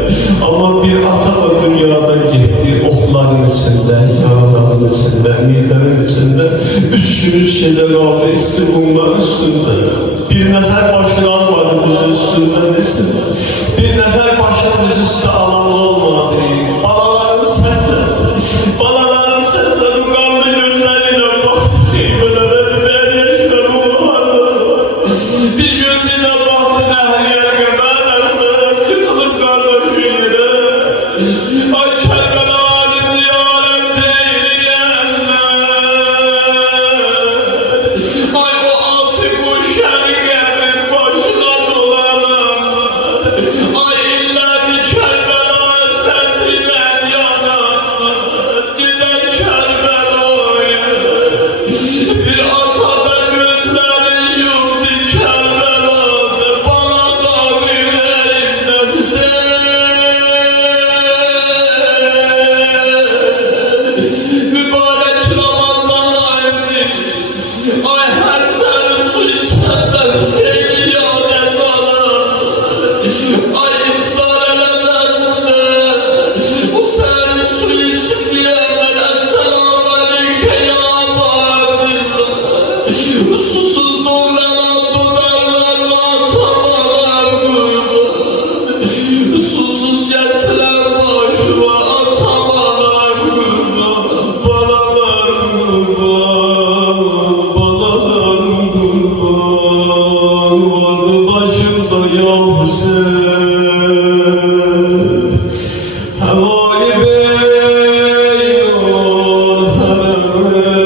Ama bir ata da dünyadan gitti, okların içinde, yaraların içinde, nizenin içinde, 3 gün 3 gece kaldı İstanbul'un üstünde. Bir nefer başını almadı bizi üstünde desin. Bir nefer başını bizi üstü alan olmadı. Balaların sesleri kaldı gözlerine baktı. Böyleleri yaşıyorum onlarla. Bir gözüne baktı nehriye geberler. Yıkılıp kardeşiyle. Ay Kerbela'nı ziyaret eyleyenler. Ay o altı kuşları gelin başına dolananlar. Ay illa bir Kerbela'ya sesliler yananlar. Gider Kerbela'ya. Bir atada gözleri yoktu Kerbela'da. Bana da yüreğimde mübarek Ramazan ayında. Ay her senin su içmenden Hüseyin'i yad ezalar. Ay iftar elemezinde bu senin su içip diyenler Esselamu Aleyke ya Abdüllah. Susuz doğranan dudaklarla atabalar kurban. Susuz yesiler başıma atabalar kurban. Balalar kurban, balalar kurban. Vardı başımda ya Hüseyin. Havayı beyon haremin.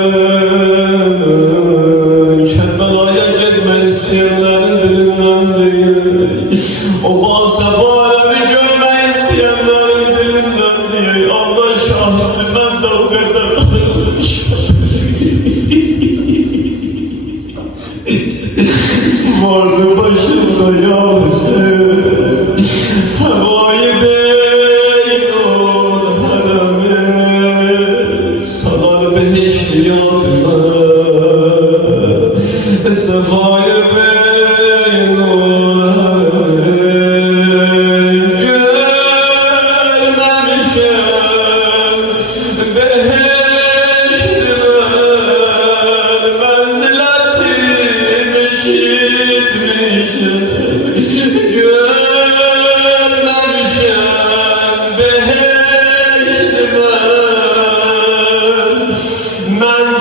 Kerbela'ya gitmek isteyenlerin dilinden değil. O bazı alemi görmek isteyenlerin dilinden değil. Allah şahidi ben de o kadar vardı başımda ya Hüseyin. Havayı beyon haremin. Salar behişli yadına. Sefayı beyon haremin. Görmemişim behiştiler. Menziletini işitmişim. Görmemişim behiştiler.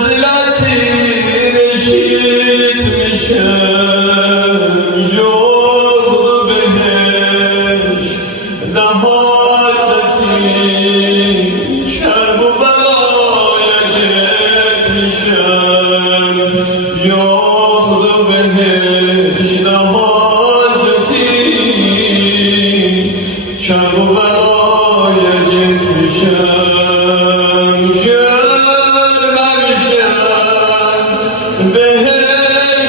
Menziletini işitmişim. Yoktu behiş daha çetin. Kerbela'ya gitmişim. Yoktu behiş daha çetin. Kerbela'ya gitmişim. Görmemişim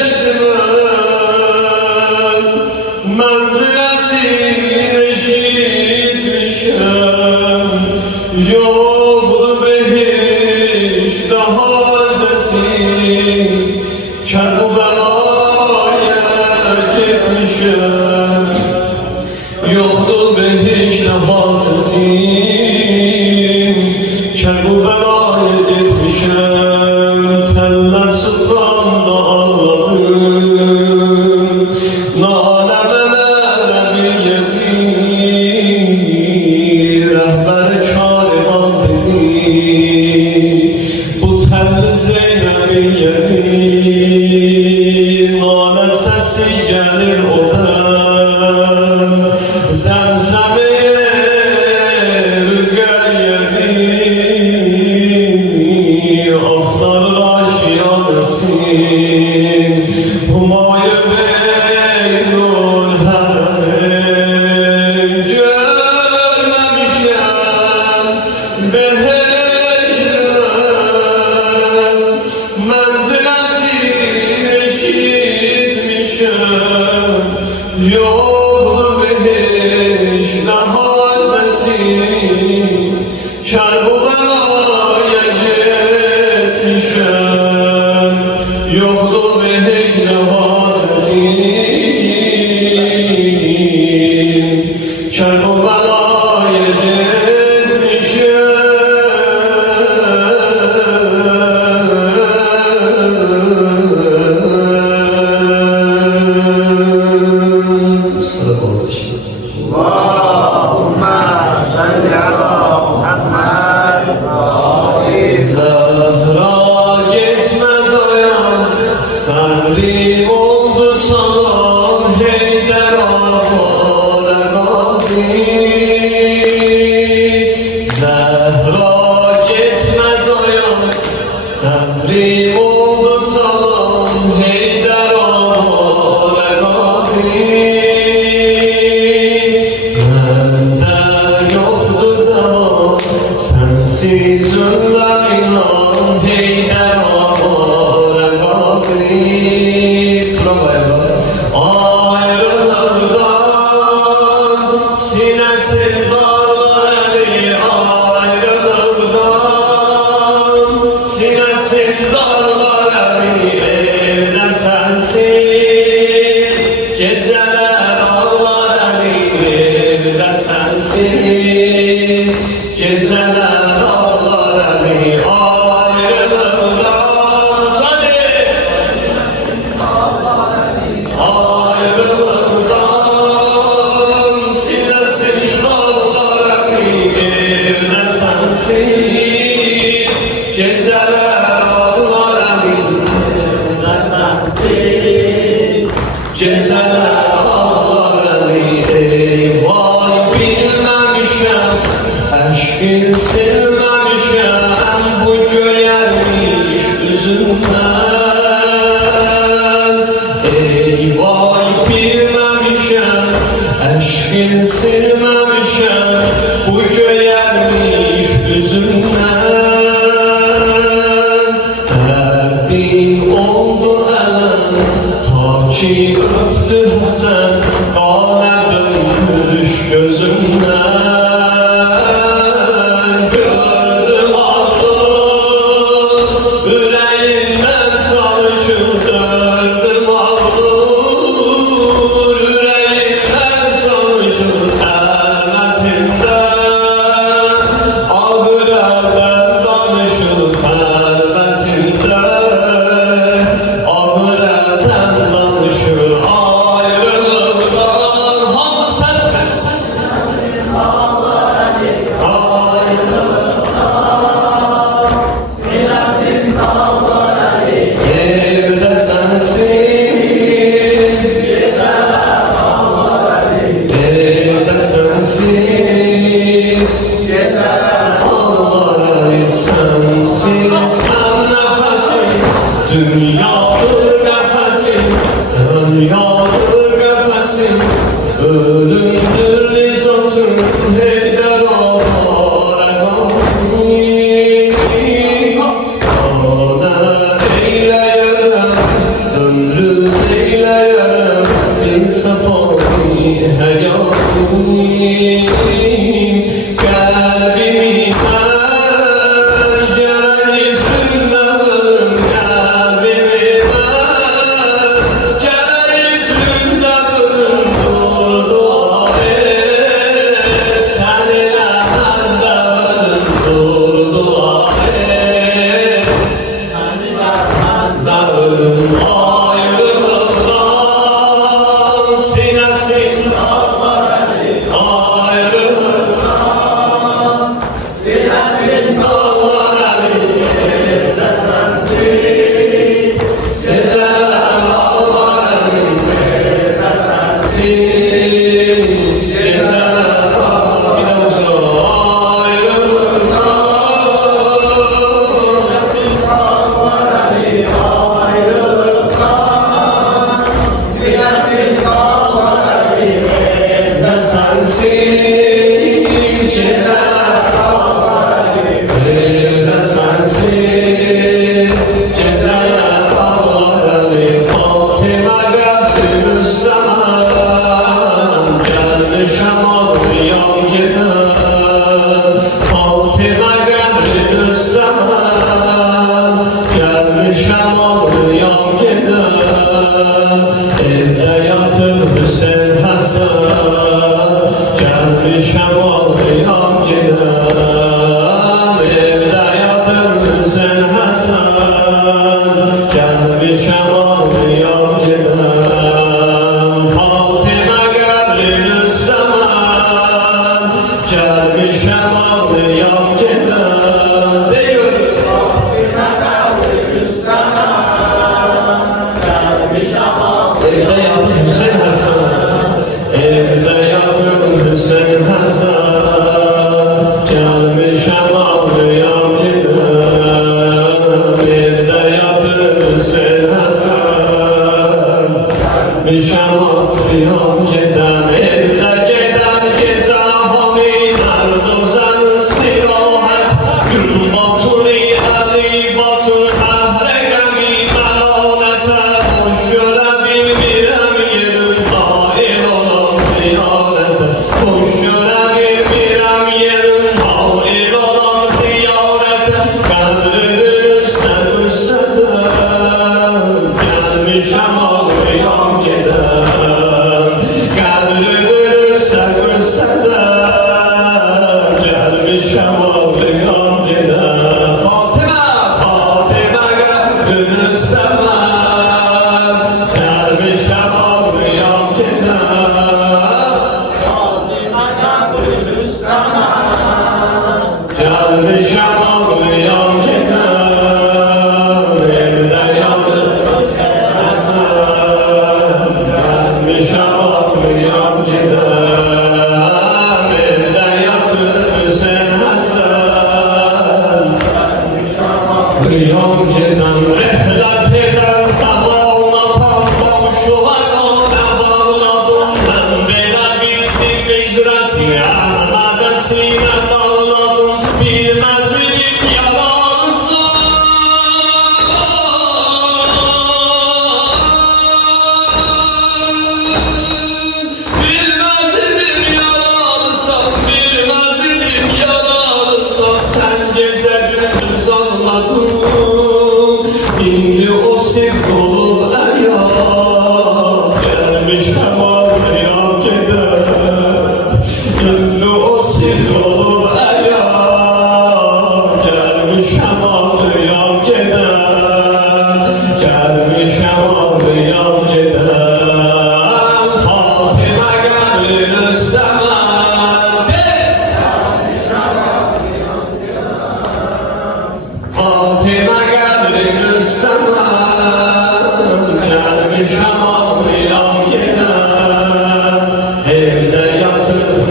behiştiler. Menziletini işitmişim. Yoktu behiş daha çetin. Kerbela'ya gitmişim. Yoktu behiş daha çetin. Kerbela'ya gitmişim. Teller sıkanda ağladım. Nalemelere bir yedim. Rehber-i karivan dedi. Bu telli Zeynep'in yedi. Nale sesi gelir odan. Zemzemi rügeyedi. Aktarır aşiyanesin. Humayı beynul heremin. Görmemişim behiştiler. Zahra geçme dayan, sabrim oldu tamam, Heydar ağlara kadir. Zahra geçme dayan, sabrim oldu tamam, Heydar ağlara kadir. Bende yoktu devam, sensiz ömrüm inan, Heydar ağlara kadir. Provaya ayrılıktan sinesi darlar eli, ayrılıktan sinesi darlar eli, evde sensiz geceler ağlar eli, evde sensiz geceler ağlar eli, ayrılıktan ayrılıktan sinesi darlar eli, evde sensiz geceler ağlar eli, geceler ağlar eli. Vay bilmemişem, aşkın silmemişem, bu göyermiş üzümden. Ey vay bilmemişem, aşkın silmemişem, bu göyermiş üzümden. Derdim oldu elem, ta ki öptü sen, kana dönmüş gözümden. Gördüm artık yüreğimden çalışır, döndüm ağır yüreğimden çalışır, elbetimden ağır elden danışır, elbetimden ağır elden danışır. Ayrılıktan hamd ses ver. Evde sensiz, evde sensiz, ağlar eli sensiz. Hem nefesim dünyadır nefesim, dünyadır nefesim, ölümdür lizatım, Heydar ağlara kadir. Kader eyleyerem, ömrü eyleyerem, bin sefari hayatım. Kalbimi pencere yüzünden, kalbimi pencere yüzünden, dur dua et, sen ile bende dur dua et. Ben ölüm ayrılıktan sinesi ayrılıktan sinesi dağlar eli, evde sensiz geceler ağlar eli, evde sensiz geceler ağlar. Bir de uca ayrılıktan sensiz geceler ağlar eli, evde sensiz geceler ağlar eli. Fatıma gönlüm üstten, gelmişem ağlayan gider. Fatıma gönlüm üstten, gelmişem ağlayan gider. Evde yatır Hüseyin Hasan, gelmişem ağlayan gider. Evde yatır Hüseyin Hasan, gelmişem ağlayan gider. Fatıma gönlüm üstten, gelmişem ağlayan gider. Diyor Kıyam giden rehlet eden sabahına tam komşulara bağladım ben bela bittim icrati armadasına dağladım bilmezlik yalansın bilmezlik yalansın sen gece gündüz anladın İndi o sirk olur eyyam gelmiş hem ağlayan gider İndi o sirk olur eyyam gelmiş hem ağlayan gider gelmiş hem ağlayan gider Fatıma gönlünü istemem Fatıma gönlünü istemem gelmiş hem ağlayan gider evde yatıp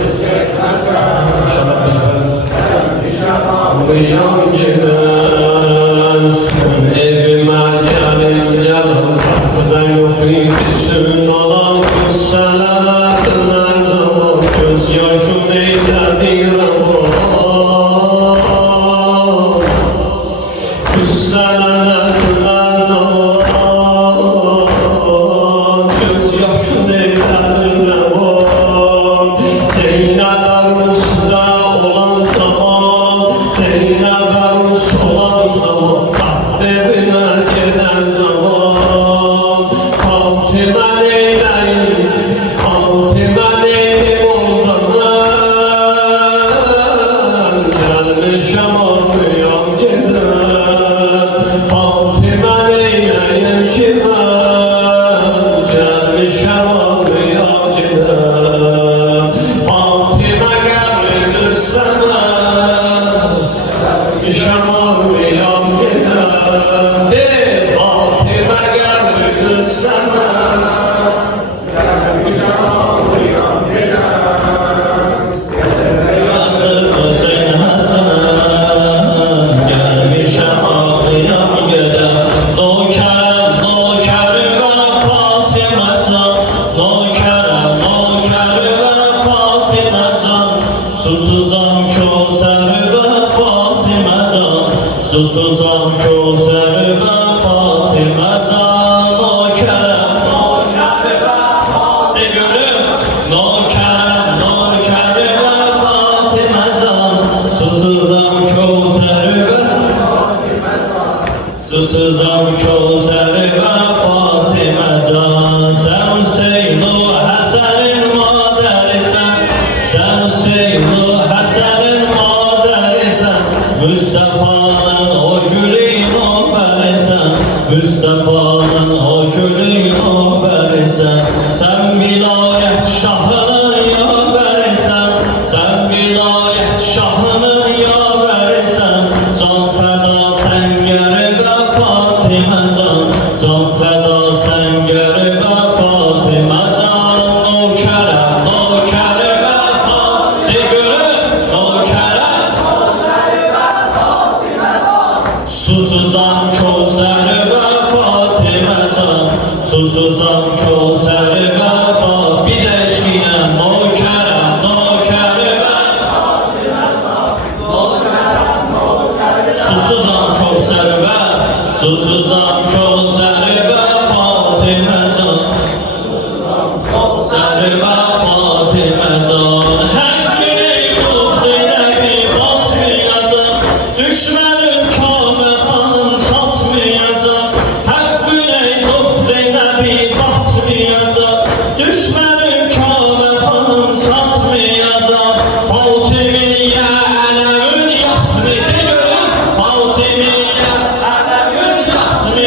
ağlayan gider sen evime gelince kapıda yok ikisin olan kıssalardan her zaman gözyaşım eyledir ama Kıssalardan her zaman gözyaşım eyledir ama Seynalar usta olan zaman Seynalar usta olan zaman Kahvebine giden zaman Fatıma neyleyim Fatıma neyim ondan Gelmişem ağlayan gider Fatıma neyleyim ki ben Gelmişem ağlayan gider Fatıma gönlünü istemez Gelmişem ağlayan gider De Fatıma gönlünü istemez Gelmişem ağlayan gider Yatıp Hüseyin Hasan Gelmişem ağlayan gider Nokerem ve Fatıma Can Nokerem ve Fatıma Can Susuzam Kevser ve Fatıma Can Susuzam Kevser ve Fatıma Can Nokerem ve Fatıma Nokerem ve Fatıma Can Susuzam Kevser ve Susuzam Kevser ve Fatıma Can Sen Hüseyin-i Hasan'ın maderisin Sen Hüseyin-i Hasan'ın maderisin Mustafa'nın o gülün o berisin Mustafa'nın o gülün o berisin Sen vilayet şahının yaverisin Sen vilayet şahının yaverisin Can feda sen geri ve Fatıma Can Can feda sen geri ve Fatıma Can Nokerem ve Nokerem Susuzam Kevser ve Fatıma Can Susuzam Kevser ve Fatıma Bir de eşkine Nokerem ve Susuzam Kevser ve Susuzam Kevser ve Fatıma Can Kevser ve Fatıma Can Her güne yuhline bir batmayacak Düşmenin kâme hanım satmayacak Her güne yuhline bir batmayacak Düşmenin kâme hanım satmayacak Fatımiye Alev'in yapmayacak Fatımiye Alev'in yapmayacak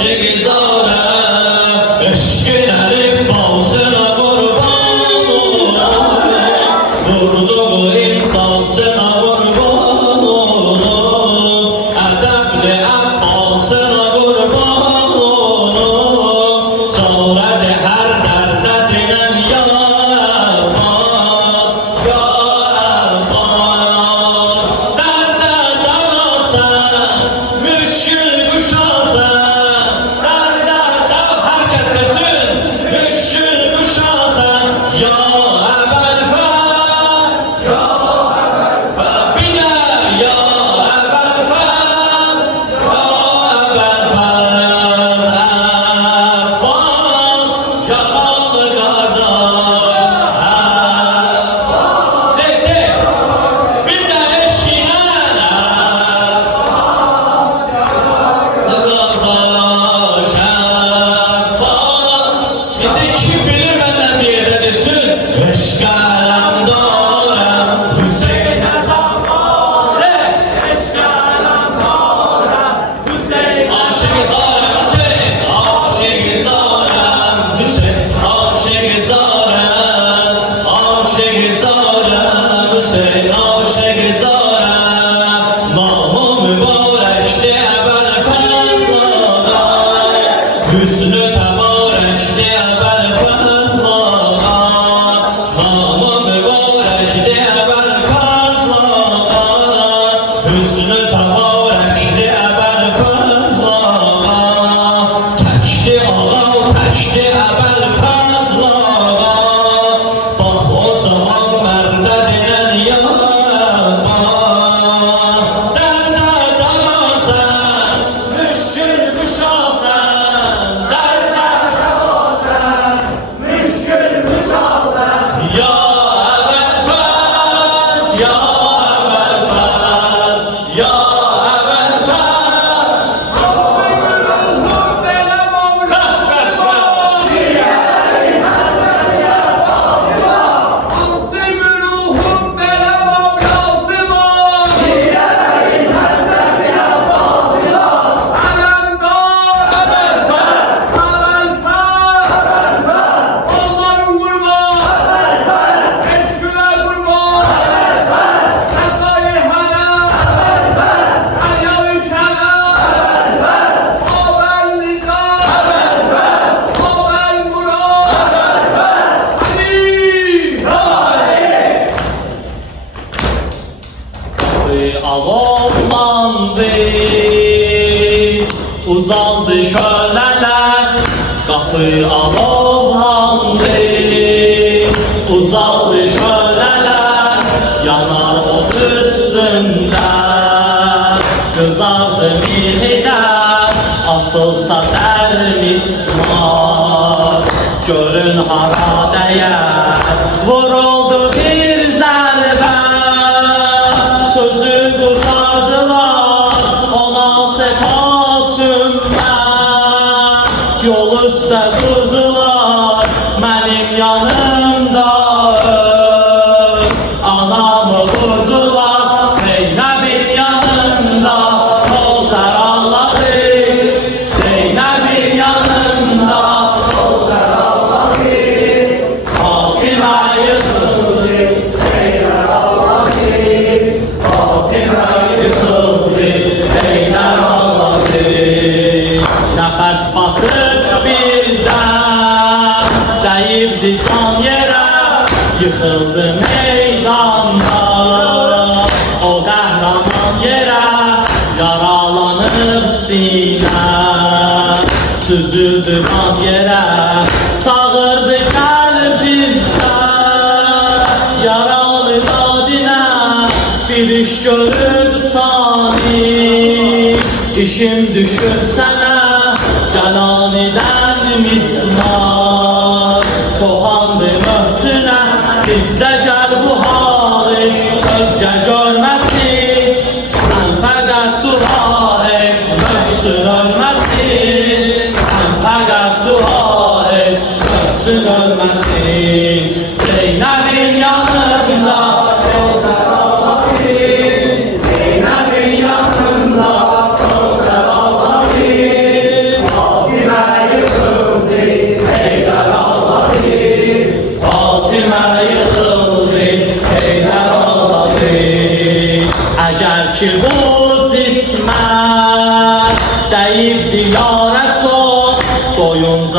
aşık zara eşkin elif balsına kurban vurduğu insansına kurban edepli Abbasına kurban çareli her derde dinen ya Abbas ya Abbas derde davasan müşkül kuşasan derde dav herkes desin müşkül kuşasan ya Ebelfer ya Ebelfer bile ya Ebelfer ya Ebelfer Abbas yaralı kardeş de bir de eşine kardeş Abbas indi kim bilir benden bir yerde desin eşk alemdarım Hüseyin'e zammare eşk alemdarım Hüseyin aşık zarem Hüseyin aşık zarem Hüseyin aşık zarem aşık zarem Hüseyin aşık zarem namı mübarekli ebel fazlara hüsnü tebarekli ebel fazlara namı mübarekli ebel fazlara hüsnü tebarekli ebel fazlara tekli alav tekli ebel fazlara bak o zaman bende dinen yapma derde davasan müşkül kuşasan derde davasan müşkül kuşasan ya Ebelfaz ya Ebelfaz ya Ebelfaz Alovlandı, uzaldı şöleler, kapı alovlandı, uzaldı şöleler, yanar o üstünde, kızardı mihler, atılsa der mismar, görün haradeye, vuruldu bir zerbe. Sözü kurtardılar ona sepasümden yol üstte durdular benim yanımda öz anamı vurdular Zeynep'in yanında Kavser ağladı Zeynep'in yanında Kavser ağladı Fatıma yıkıldı Zeynep ağladı nefes batıp birden deyibdi can yere yıkıldı meydanda o kahraman yere yaralanıp sine süzüldü kan yere çağırdı gel bizde yaralı dadine bir iş görüp sani işim düşünsene Cananiden mismar Toxandı möhsüne Bizde gel bu hali Sözce görmesin Sen fakat dua et Möhsün ölmesin Sen fakat dua et Möhsün ölmesin Zeynep'in yanında Zeynep'in yanında Kavser ağladı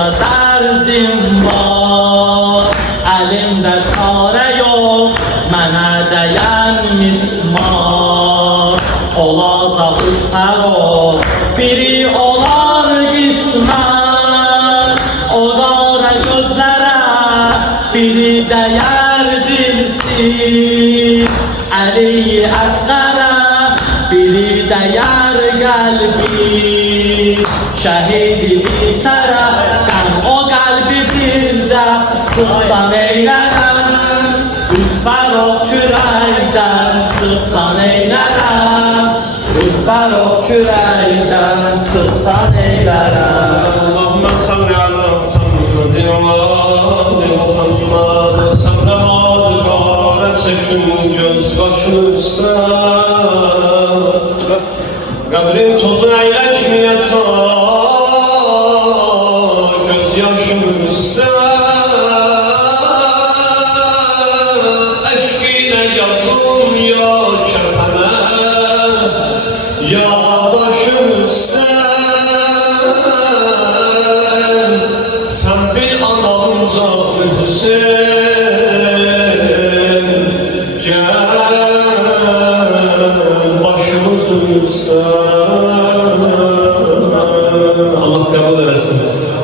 Onlarca derdim var, elimde çare yok, mənə değen mismar. Olacak üç hero, biri olar qismət, olar gözlərə, biri değer dilsiz. Əli əsğərə, biri değer qəlbi. Şəhidi bir sərə, qəm o qəlbi bir də sıxsan eylərəm. Üzbərox kürəkdən çıxsan eylərəm. Üzbərox kürəkdən çıxsan eylərəm. Allahümme salli ala Muhammedin ve ali Muhammed. Səmrəvad qarə çəkin göz başın üstə. Qəbrin tozu əyləşməyətə, göz yaşım üstə. Əşqinə yazım ya kəfənə, ya başım üstə. Sən bil anam canı Hüseyin, gəl başımızın üstə. Allah kabul etsin.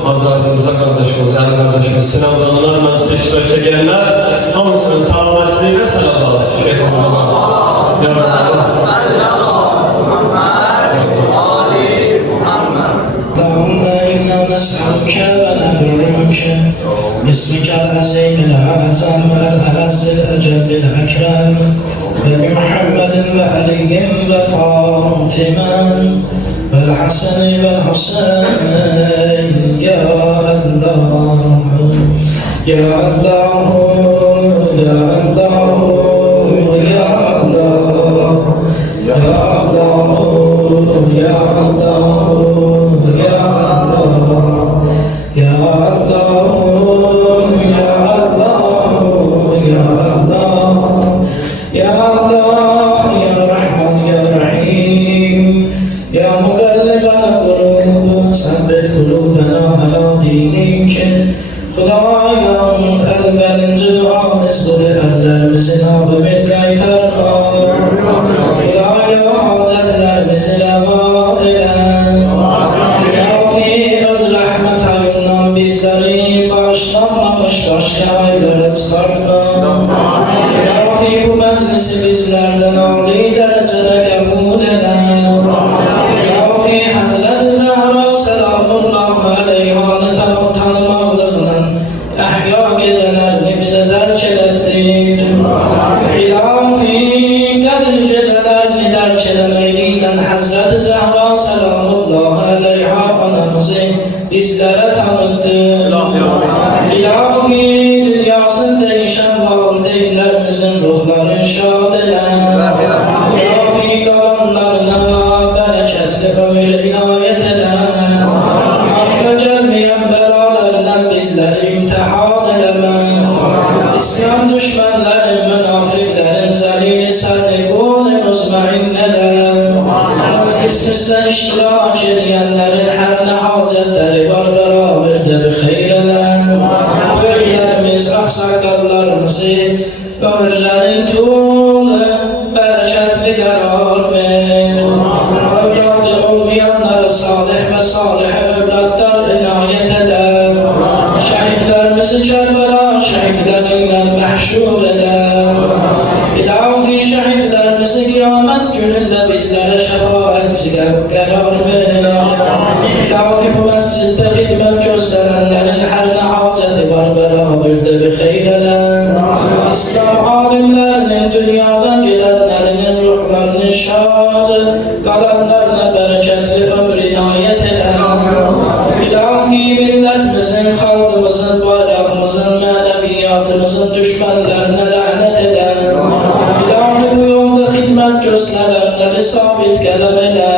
Azadınıza kardeşimiz, yani kardeşimiz, sınavdanlar, nasıl iştirak edenler, hamısının sağlamasıyla selamlar. Şeytanlar. Ya Rabbi. اللهم إنا نسألك ونذكرك باسمك العظيم الأعظم الأعز الأجل الأكرم بمحمد وعلي وفاطمة والحسن والحسين يا الله يا الله يا الله يا الله يا الله يا الله يا الله يا الله يا الله يا الله يا الله يا رحمن يا رحيم يا مقلب القلوب ثبت قلوبنا على دينك خدایا اولنci duamız budur, ellerimizin abimit kaytarma. Khudaya hacetlerimizi reva eyle. Rabbi öz rahmet ayından bizleri bağışlanmamış başka aylere çıkartma. Rabbi bu meclisi bizlerden âli derecede kabul eyle. Rabbi Hazreti Zahra selamullah aleyhanı tanımaklığından ahya gecelerini bize derk elettir. İlahi Kadir gecelerini derk elemeyliğiyle Hazreti Zahra selamullah aleyha anamızı bizlere tanıttı. İlahi dünyasını değişen valideynlerimizin ruhlarını şad eyle. İlahi kalanlarına bereketli ömür inayet eyle. Akla gelmeyen belalarla bizleri imtihan eleme. İslam düşmanları, münafıkların zelili sadikûn-i muzmain ele. Vazgeçmişler iştirak edenlerin her ne hacetleri var beraber de bir hayır ele. Böylerimiz, aksakallarımızı ömürlerin tuğlu bereketli karar ver. Evladı olmayanlara salih ve salih evlatlar inayet ele. Şehitlerimizi Kerbela şehitleriyle mahşur ele. İlahi şehitlerimizi kıyamet gününde bizlere şefaatçiyle karar ver. İlahi bu mescidde hizmet gösterenlerin her ne haceti var beraber de bir hayır ele. İslam alimlerinin dünyadan gelenlerinin ruhlarını şad, kalanlarına bereketli ömür inayet ele. İlahi milletimizin, halkımızın, bayrağımızın, maneviyatımızın düşmanlarına lanet ele. İlahi bu yolda hizmet gösterenleri sabit kadem ele.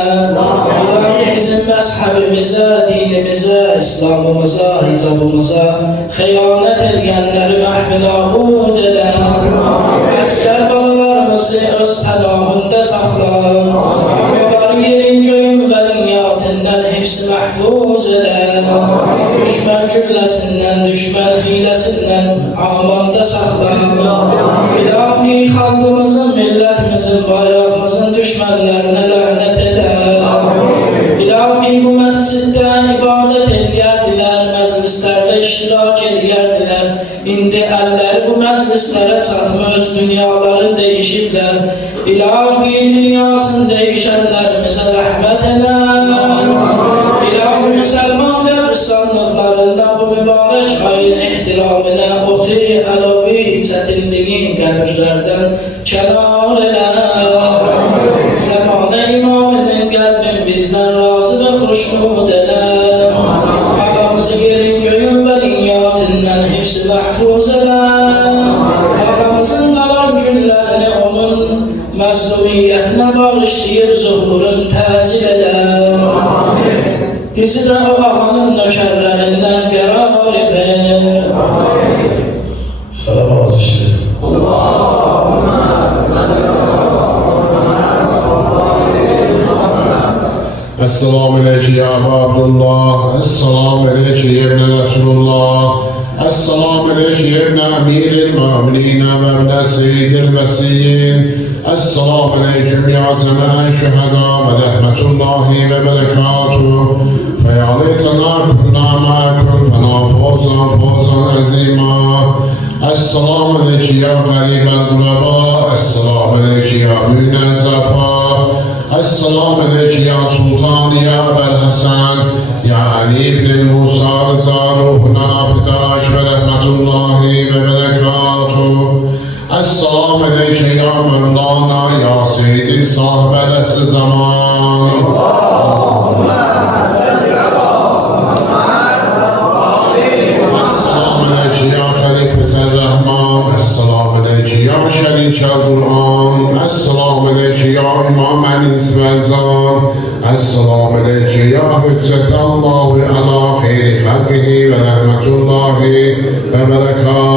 İlahi bizim mezhebimize, dinimize, İslamımıza, hicabımıza hıyanet edenleri mahvi nabud ele. Asker balalarımızı öz penahında sakla. Onları yerin göğün ve dünyatından hifz-i mahfuz eyle. Düşman küllesinden, düşman hilesinden amanda sakla. İlahi halkımızın, milletimizin, bayrağımızın düşmanlarına lanet eyle. İlahi bu mescitte ibadet ediyerdiler, meclislerde iştirak ediyerdiler. İndi elleri bu meclislere çatmış, dünyaları değişibler. İlahi dünyasını değişenlerimize rahmet eyle. İlahi Müslüman qəbristanlıqlarında bu mübarək ayın ehtiramına oti, əlavi, çətinliği qəbirlərdən kənar elə. Zamanə imamının qəlbin bizdən razı və xoşnud elə. Ağamızı yerin göyün və niyyatindən hifz-i mahfuz elə. Ağamızın qalan günlərini onun məzlumiyyətinə bağışlayır, zuhurun təcil elə. Bizi də o ağanın nökərlərindən qərar ver. Salavat işte. Esselamu aleyke ya Abdullah, Esselamu aleyke ya ibn Resulullah, Esselamu aleyke ya ibn Amiril Mu'minina ve ibn Seyyidil Vesiyyin, Esselamu aleyküm ya zemen şüheda ve rahmetullahi ve berekatuh. فيا ليتنا كنا معكم فنفوزا فوزا عظيما. السلام عليك يا غريب الغرباء، السلام عليك يا ابن الزفار، السلام عليك يا سلطان يا ابا الحسن يا علي بن موسى رضا روحنا فداك ورحمة الله وبركاته. السلام عليك يا مولانا يا سيدي صاحب الزمان. Ya şerik el-Kur'an, Esselamu aleyke ya İmam el-İsvezan, Esselamu aleyke ya hüccetallahu ala khayri halkihi ve rahmetullahi ve berekatuhu.